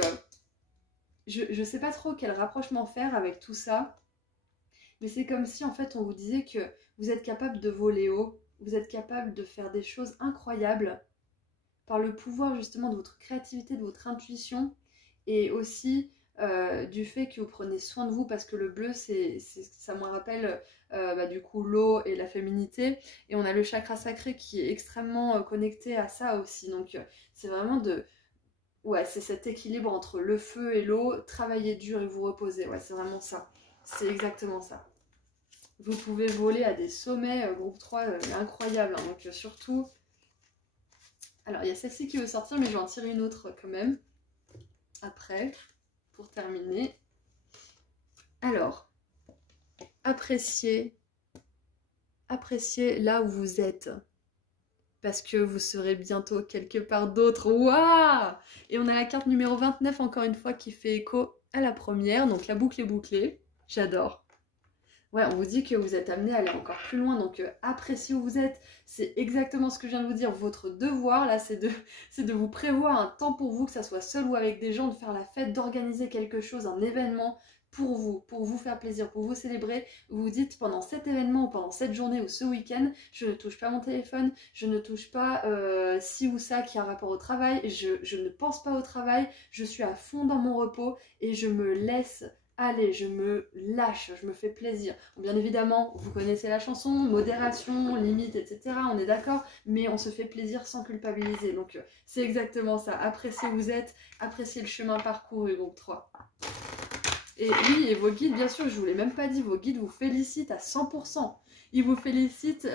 je sais pas trop quel rapprochement faire avec tout ça. Mais c'est comme si en fait on vous disait que vous êtes capable de voler haut, vous êtes capable de faire des choses incroyables par le pouvoir justement de votre créativité, de votre intuition et aussi du fait que vous prenez soin de vous parce que le bleu ça me rappelle du coup l'eau et la féminité et on a le chakra sacré qui est extrêmement connecté à ça aussi donc c'est vraiment ouais c'est cet équilibre entre le feu et l'eau, travailler dur et vous reposer, ouais c'est vraiment ça, c'est exactement ça. Vous pouvez voler à des sommets, groupe 3, incroyable, hein, donc surtout... Alors, il y a celle-ci qui veut sortir, mais je vais en tirer une autre quand même, après, pour terminer. Alors, appréciez là où vous êtes, parce que vous serez bientôt quelque part d'autre. Waouh! Et on a la carte numéro 29, encore une fois, qui fait écho à la première, donc la boucle est bouclée. J'adore. Ouais, on vous dit que vous êtes amené à aller encore plus loin, donc appréciez où vous êtes. C'est exactement ce que je viens de vous dire. Votre devoir, là, c'est de vous prévoir un temps pour vous, que ça soit seul ou avec des gens, de faire la fête, d'organiser quelque chose, un événement pour vous faire plaisir, pour vous célébrer. Vous vous dites, pendant cet événement, ou pendant cette journée, ou ce week-end, je ne touche pas mon téléphone, je ne touche pas ci ou ça qui a un rapport au travail, je ne pense pas au travail, je suis à fond dans mon repos, et je me laisse... Allez, je me lâche, je me fais plaisir. Bien évidemment, vous connaissez la chanson, modération, limite, etc. On est d'accord, mais on se fait plaisir sans culpabiliser. Donc c'est exactement ça. Appréciez où vous êtes, appréciez le chemin parcouru, groupe 3. Et oui, et vos guides, bien sûr, je vous l'ai même pas dit, vos guides vous félicitent à 100%. Ils vous félicitent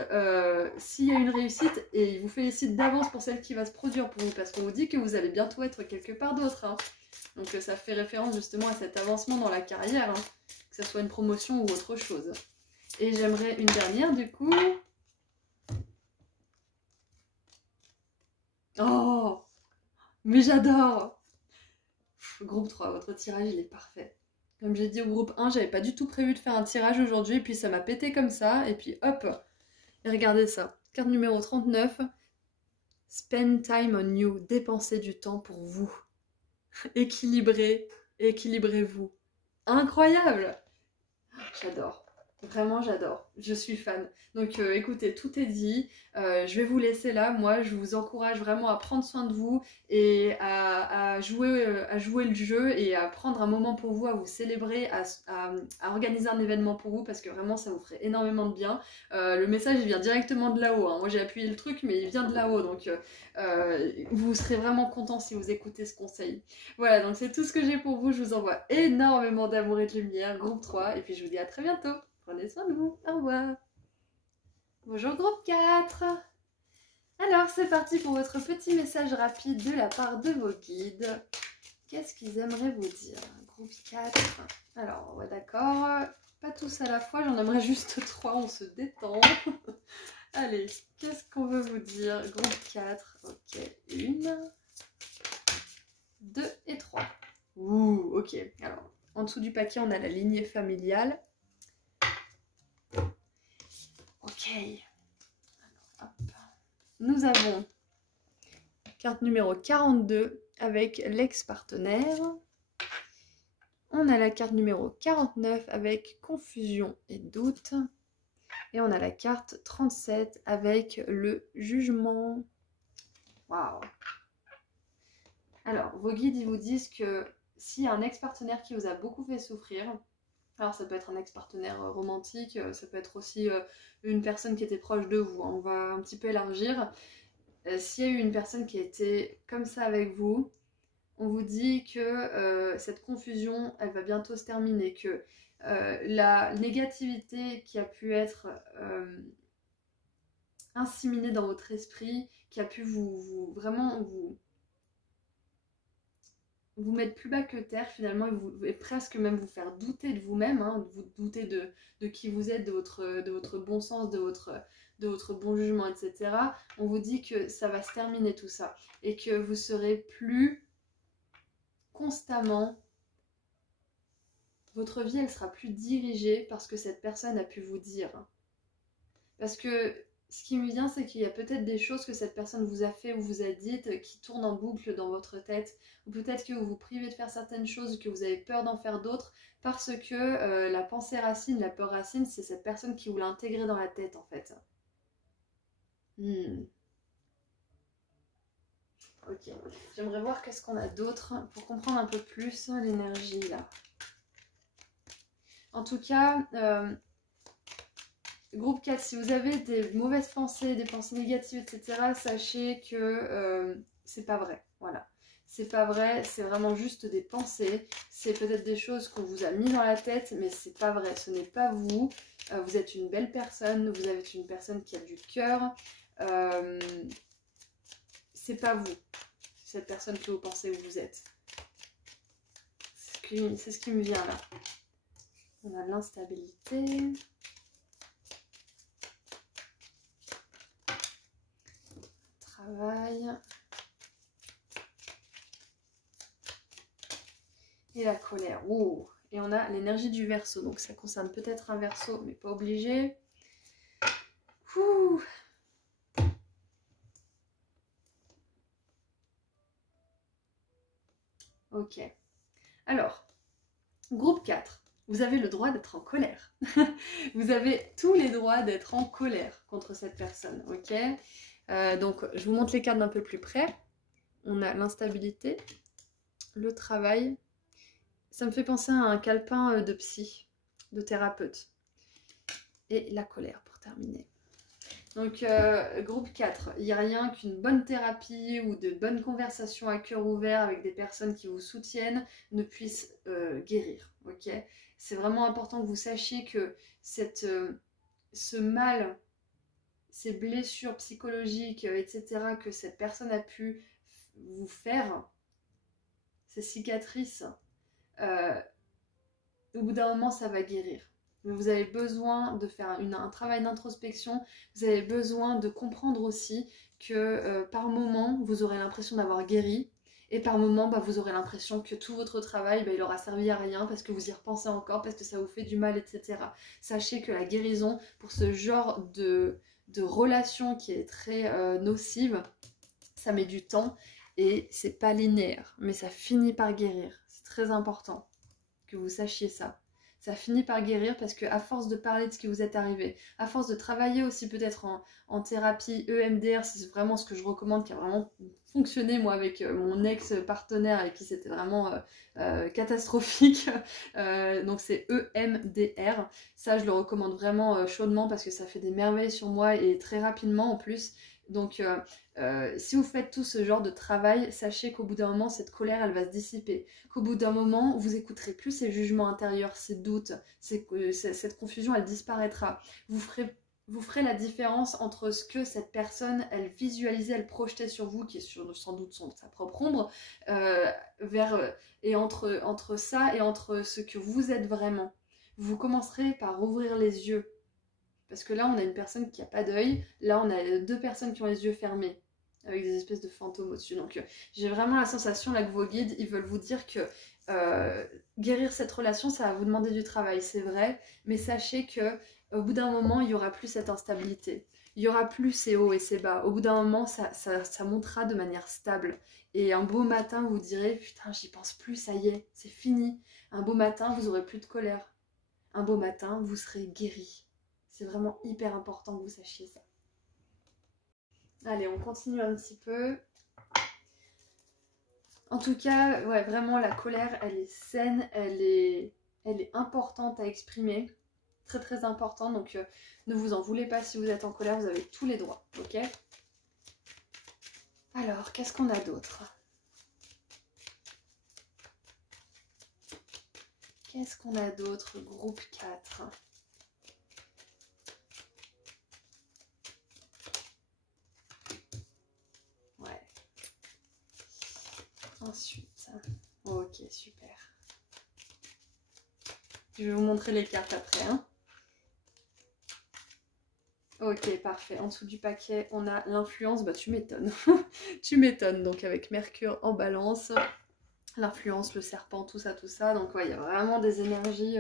s'il y a une réussite et ils vous félicitent d'avance pour celle qui va se produire pour vous parce qu'on vous dit que vous allez bientôt être quelque part d'autre. Hein. Donc ça fait référence justement à cet avancement dans la carrière, hein, que ce soit une promotion ou autre chose. Et j'aimerais une dernière du coup. Oh, mais j'adore! Groupe 3, votre tirage il est parfait. Comme j'ai dit au groupe 1, j'avais pas du tout prévu de faire un tirage aujourd'hui, et puis ça m'a pété comme ça, et puis hop! Et regardez ça, carte numéro 39, Spend time on you, dépensez du temps pour vous. Équilibrez-vous. Incroyable! J'adore. Vraiment, j'adore. Je suis fan. Donc, écoutez, tout est dit. Je vais vous laisser là. Moi, je vous encourage vraiment à prendre soin de vous et à jouer le jeu et à prendre un moment pour vous, à vous célébrer, à organiser un événement pour vous parce que vraiment, ça vous ferait énormément de bien. Le message, il vient directement de là-haut. Hein. Moi, j'ai appuyé le truc, mais il vient de là-haut. Donc, vous serez vraiment content si vous écoutez ce conseil. Voilà, donc c'est tout ce que j'ai pour vous. Je vous envoie énormément d'amour et de lumière. Groupe 3. Et puis, je vous dis à très bientôt. Prenez soin de vous. Au revoir. Bonjour groupe 4. Alors, c'est parti pour votre petit message rapide de la part de vos guides. Qu'est-ce qu'ils aimeraient vous dire? Groupe 4. Alors, ouais, d'accord. Pas tous à la fois, j'en aimerais juste 3. On se détend. Allez, qu'est-ce qu'on veut vous dire? Groupe 4. Ok, 1, 2 et 3. Ouh, ok. Alors, en dessous du paquet, on a la lignée familiale. Ok. Alors, hop. Nous avons carte numéro 42 avec l'ex-partenaire. On a la carte numéro 49 avec confusion et doute. Et on a la carte 37 avec le jugement. Waouh! Alors, vos guides, ils vous disent que s'il y a un ex-partenaire qui vous a beaucoup fait souffrir, alors ça peut être un ex-partenaire romantique, ça peut être aussi une personne qui était proche de vous, hein, on va un petit peu élargir. S'il y a eu une personne qui a été comme ça avec vous, on vous dit que cette confusion, elle va bientôt se terminer, que la négativité qui a pu être inséminée dans votre esprit, qui a pu vraiment vous mettre plus bas que terre finalement et presque même vous faire douter de vous-même, hein, vous douter de qui vous êtes, de votre bon sens, de votre bon jugement, etc. On vous dit que ça va se terminer tout ça et que vous serez plus constamment, votre vie elle sera plus dirigée parce que cette personne a pu vous dire. Parce que ce qui me vient, c'est qu'il y a peut-être des choses que cette personne vous a fait ou vous a dites qui tournent en boucle dans votre tête. Ou peut-être que vous vous privez de faire certaines choses ou que vous avez peur d'en faire d'autres parce que la pensée racine, la peur racine, c'est cette personne qui vous l'a intégré dans la tête en fait. Ok, j'aimerais voir qu'est-ce qu'on a d'autre pour comprendre un peu plus l'énergie là. En tout cas, groupe 4, si vous avez des mauvaises pensées, des pensées négatives, etc., sachez que c'est pas vrai. Voilà. C'est pas vrai, c'est vraiment juste des pensées. C'est peut-être des choses qu'on vous a mis dans la tête, mais c'est pas vrai. Ce n'est pas vous. Vous êtes une belle personne, vous êtes une personne qui a du cœur. C'est pas vous, cette personne que vous pensez que vous êtes. C'est ce qui me vient là. On a l'instabilité. Travail. Et la colère. Oh. Et on a l'énergie du Verseau. Donc ça concerne peut-être un Verseau, mais pas obligé. Ouh. Ok. Alors, groupe 4. Vous avez le droit d'être en colère. Vous avez tous les droits d'être en colère contre cette personne. Ok. Donc, je vous montre les cartes d'un peu plus près. On a l'instabilité, le travail. Ça me fait penser à un calepin de psy, de thérapeute. Et la colère pour terminer. Donc, groupe 4, il n'y a rien qu'une bonne thérapie ou de bonnes conversations à cœur ouvert avec des personnes qui vous soutiennent ne puisse guérir. Ok, c'est vraiment important que vous sachiez que ce mal, ces blessures psychologiques, etc., que cette personne a pu vous faire, ces cicatrices, au bout d'un moment, ça va guérir. Mais vous avez besoin de faire un travail d'introspection. Vous avez besoin de comprendre aussi que par moment, vous aurez l'impression d'avoir guéri. Et par moment, vous aurez l'impression que tout votre travail, il aura servi à rien parce que vous y repensez encore, parce que ça vous fait du mal, etc. Sachez que la guérison, pour ce genre de relation qui est très nocive, ça met du temps et c'est pas linéaire. Mais ça finit par guérir. C'est très important que vous sachiez ça. Ça finit par guérir parce que à force de parler de ce qui vous est arrivé, à force de travailler aussi peut-être en thérapie EMDR, c'est vraiment ce que je recommande, qui a vraiment fonctionné moi avec mon ex-partenaire avec qui c'était vraiment catastrophique. Donc c'est EMDR. Ça je le recommande vraiment chaudement parce que ça fait des merveilles sur moi et très rapidement en plus. Donc si vous faites tout ce genre de travail, sachez qu'au bout d'un moment, cette colère, elle va se dissiper. Qu'au bout d'un moment, vous écouterez plus ces jugements intérieurs, ces doutes, cette confusion, elle disparaîtra. Vous ferez la différence entre ce que cette personne, elle visualisait, elle projetait sur vous, qui est sans doute sa propre ombre, et entre ça et entre ce que vous êtes vraiment. Vous commencerez par ouvrir les yeux. Parce que là, on a une personne qui n'a pas d'œil. Là, on a deux personnes qui ont les yeux fermés. avec des espèces de fantômes au-dessus. Donc j'ai vraiment la sensation là que vos guides, ils veulent vous dire que guérir cette relation, ça va vous demander du travail, c'est vrai, mais sachez que au bout d'un moment, il n'y aura plus cette instabilité. Il n'y aura plus ces hauts et ces bas. Au bout d'un moment, ça montera de manière stable. Et un beau matin, vous direz, putain, j'y pense plus, ça y est, c'est fini. Un beau matin, vous aurez plus de colère. Un beau matin, vous serez guéri. C'est vraiment hyper important que vous sachiez ça. Allez, on continue un petit peu. En tout cas, ouais, vraiment, la colère, elle est saine, elle est importante à exprimer. Très, très importante. Donc, ne vous en voulez pas si vous êtes en colère, vous avez tous les droits, ok? Alors, qu'est-ce qu'on a d'autre? Qu'est-ce qu'on a d'autre? Groupe 4. Ouais. Ensuite. Ok, super. Je vais vous montrer les cartes après, hein. Ok, parfait. En dessous du paquet, on a l'influence. Bah, tu m'étonnes. Tu m'étonnes. Donc, avec Mercure en balance, l'influence, le serpent, tout ça, tout ça. Donc, ouais, il y a vraiment des énergies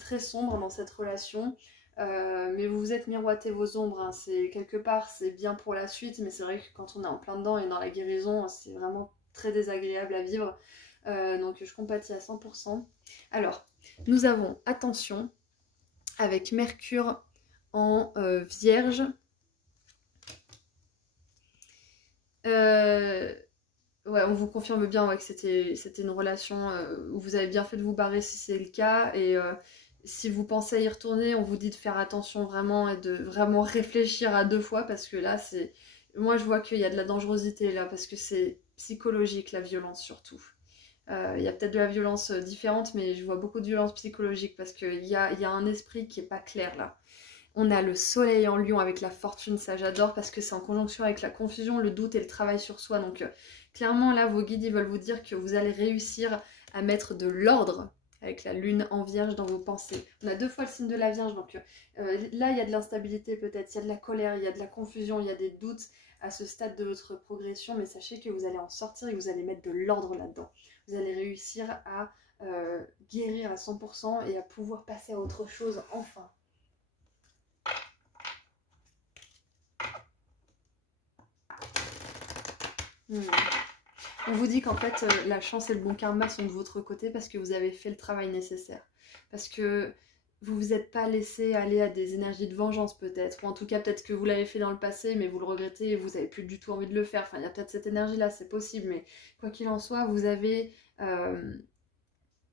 très sombres dans cette relation. Mais vous vous êtes miroité vos ombres. Hein. C'est quelque part, c'est bien pour la suite. Mais c'est vrai que quand on est en plein dedans et dans la guérison, c'est vraiment très désagréable à vivre. Donc, je compatis à 100%. Alors, nous avons, attention, avec Mercure en Vierge. Ouais, on vous confirme bien ouais, que c'était une relation où vous avez bien fait de vous barrer si c'est le cas. Et si vous pensez à y retourner, on vous dit de faire attention vraiment et de vraiment réfléchir à 2 fois parce que là, c'est... Moi, je vois qu'il y a de la dangerosité là parce que c'est psychologique, la violence surtout. Il y a peut-être de la violence différente, mais je vois beaucoup de violence psychologique parce qu'il y a un esprit qui est pas clair là. On a le soleil en lion avec la fortune, ça j'adore parce que c'est en conjonction avec la confusion, le doute et le travail sur soi. Donc clairement là, vos guides ils veulent vous dire que vous allez réussir à mettre de l'ordre avec la lune en vierge dans vos pensées. On a 2 fois le signe de la vierge, donc là il y a de l'instabilité peut-être, il y a de la colère, il y a de la confusion, il y a des doutes à ce stade de votre progression, mais sachez que vous allez en sortir et que vous allez mettre de l'ordre là-dedans. Vous allez réussir à guérir à 100% et à pouvoir passer à autre chose enfin. On vous dit qu'en fait, la chance et le bon karma sont de votre côté parce que vous avez fait le travail nécessaire. Parce que vous vous êtes pas laissé aller à des énergies de vengeance peut-être. Ou en tout cas, peut-être que vous l'avez fait dans le passé, mais vous le regrettez et vous n'avez plus du tout envie de le faire. Enfin, il y a peut-être cette énergie-là, c'est possible. Mais quoi qu'il en soit, vous avez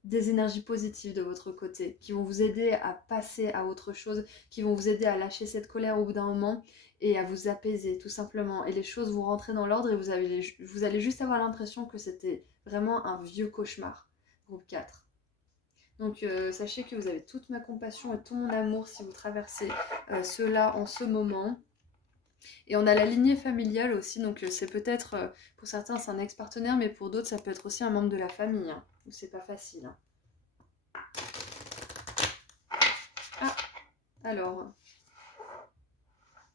des énergies positives de votre côté qui vont vous aider à passer à autre chose, qui vont vous aider à lâcher cette colère au bout d'un moment et à vous apaiser tout simplement. Et les choses vont rentrer dans l'ordre et vous allez juste avoir l'impression que c'était vraiment un vieux cauchemar. Groupe 4. Donc sachez que vous avez toute ma compassion et tout mon amour si vous traversez cela en ce moment. Et on a la lignée familiale aussi, donc c'est peut-être, pour certains c'est un ex-partenaire, mais pour d'autres ça peut être aussi un membre de la famille, hein, où c'est pas facile. Hein. Ah, alors,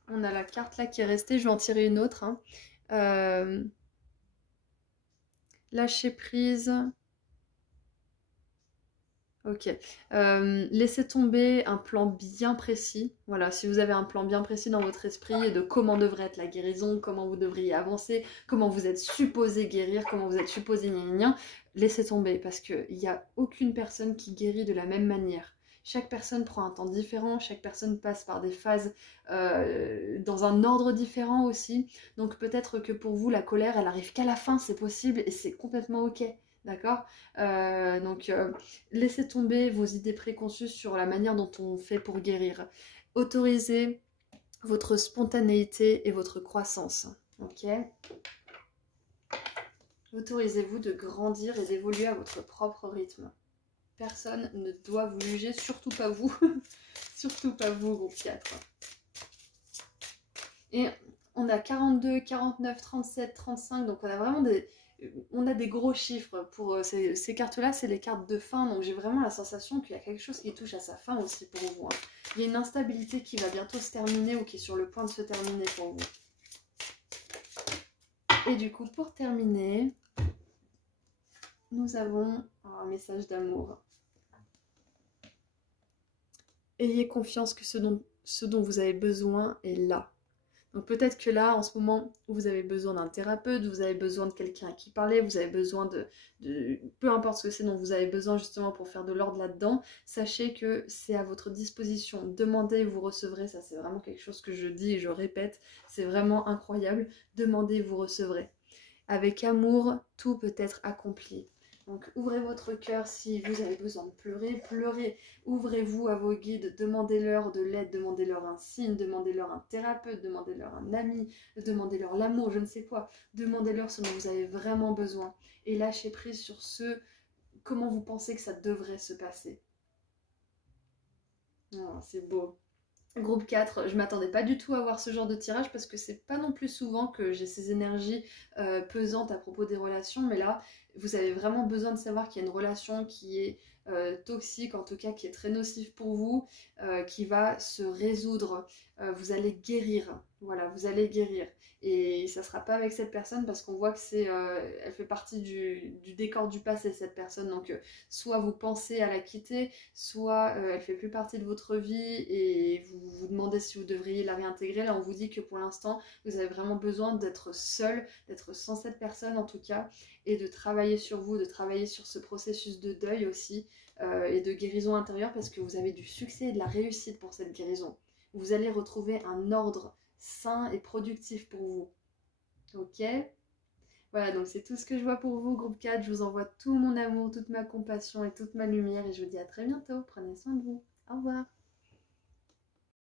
on a la carte là qui est restée, je vais en tirer une autre. Hein. Lâcher prise. Ok. Laissez tomber un plan bien précis. Voilà, si vous avez un plan bien précis dans votre esprit de comment devrait être la guérison, comment vous devriez avancer, comment vous êtes supposé guérir, comment vous êtes supposé gna, laissez tomber parce qu'il n'y a aucune personne qui guérit de la même manière. Chaque personne prend un temps différent, chaque personne passe par des phases dans un ordre différent aussi. Donc peut-être que pour vous, la colère, elle arrive qu'à la fin, c'est possible et c'est complètement ok. D'accord donc, laissez tomber vos idées préconçues sur la manière dont on fait pour guérir. Autorisez votre spontanéité et votre croissance. Ok. Autorisez-vous de grandir et d'évoluer à votre propre rythme. Personne ne doit vous juger, surtout pas vous. Surtout pas vous, groupe 4. Et on a 42, 49, 37, 35, donc on a vraiment des gros chiffres pour ces cartes-là, c'est les cartes de fin, donc j'ai vraiment la sensation qu'il y a quelque chose qui touche à sa fin aussi pour vous. Hein. Il y a une instabilité qui va bientôt se terminer ou qui est sur le point de se terminer pour vous. Et du coup, pour terminer, nous avons un message d'amour. Ayez confiance que ce dont vous avez besoin est là. Donc peut-être que là, en ce moment, vous avez besoin d'un thérapeute, vous avez besoin de quelqu'un à qui parler, vous avez besoin de peu importe ce que c'est dont vous avez besoin justement pour faire de l'ordre là-dedans, sachez que c'est à votre disposition. Demandez et vous recevrez, ça c'est vraiment quelque chose que je dis et je répète, c'est vraiment incroyable. Demandez et vous recevrez. Avec amour, tout peut être accompli. Donc ouvrez votre cœur si vous avez besoin de pleurer, pleurez. Ouvrez-vous à vos guides, demandez-leur de l'aide, demandez-leur un signe, demandez-leur un thérapeute, demandez-leur un ami, demandez-leur l'amour, je ne sais quoi. Demandez-leur ce dont vous avez vraiment besoin. Et lâchez prise sur comment vous pensez que ça devrait se passer. Oh, c'est beau. Groupe 4, je m'attendais pas du tout à voir ce genre de tirage parce que c'est pas non plus souvent que j'ai ces énergies pesantes à propos des relations, mais là, vous avez vraiment besoin de savoir qu'il y a une relation qui est toxique, en tout cas qui est très nocive pour vous, qui va se résoudre. Vous allez guérir, voilà, vous allez guérir. Et ça sera pas avec cette personne parce qu'on voit que elle fait partie du décor du passé, cette personne. Donc, soit vous pensez à la quitter, soit elle fait plus partie de votre vie et vous vous demandez si vous devriez la réintégrer. Là, on vous dit que pour l'instant, vous avez vraiment besoin d'être seul, d'être sans cette personne en tout cas, et de travailler sur vous, de travailler sur ce processus de deuil aussi et de guérison intérieure parce que vous avez du succès et de la réussite pour cette guérison. Vous allez retrouver un ordre sain et productif pour vous. Ok ? Voilà, donc c'est tout ce que je vois pour vous, groupe 4. Je vous envoie tout mon amour, toute ma compassion et toute ma lumière. Et je vous dis à très bientôt. Prenez soin de vous. Au revoir.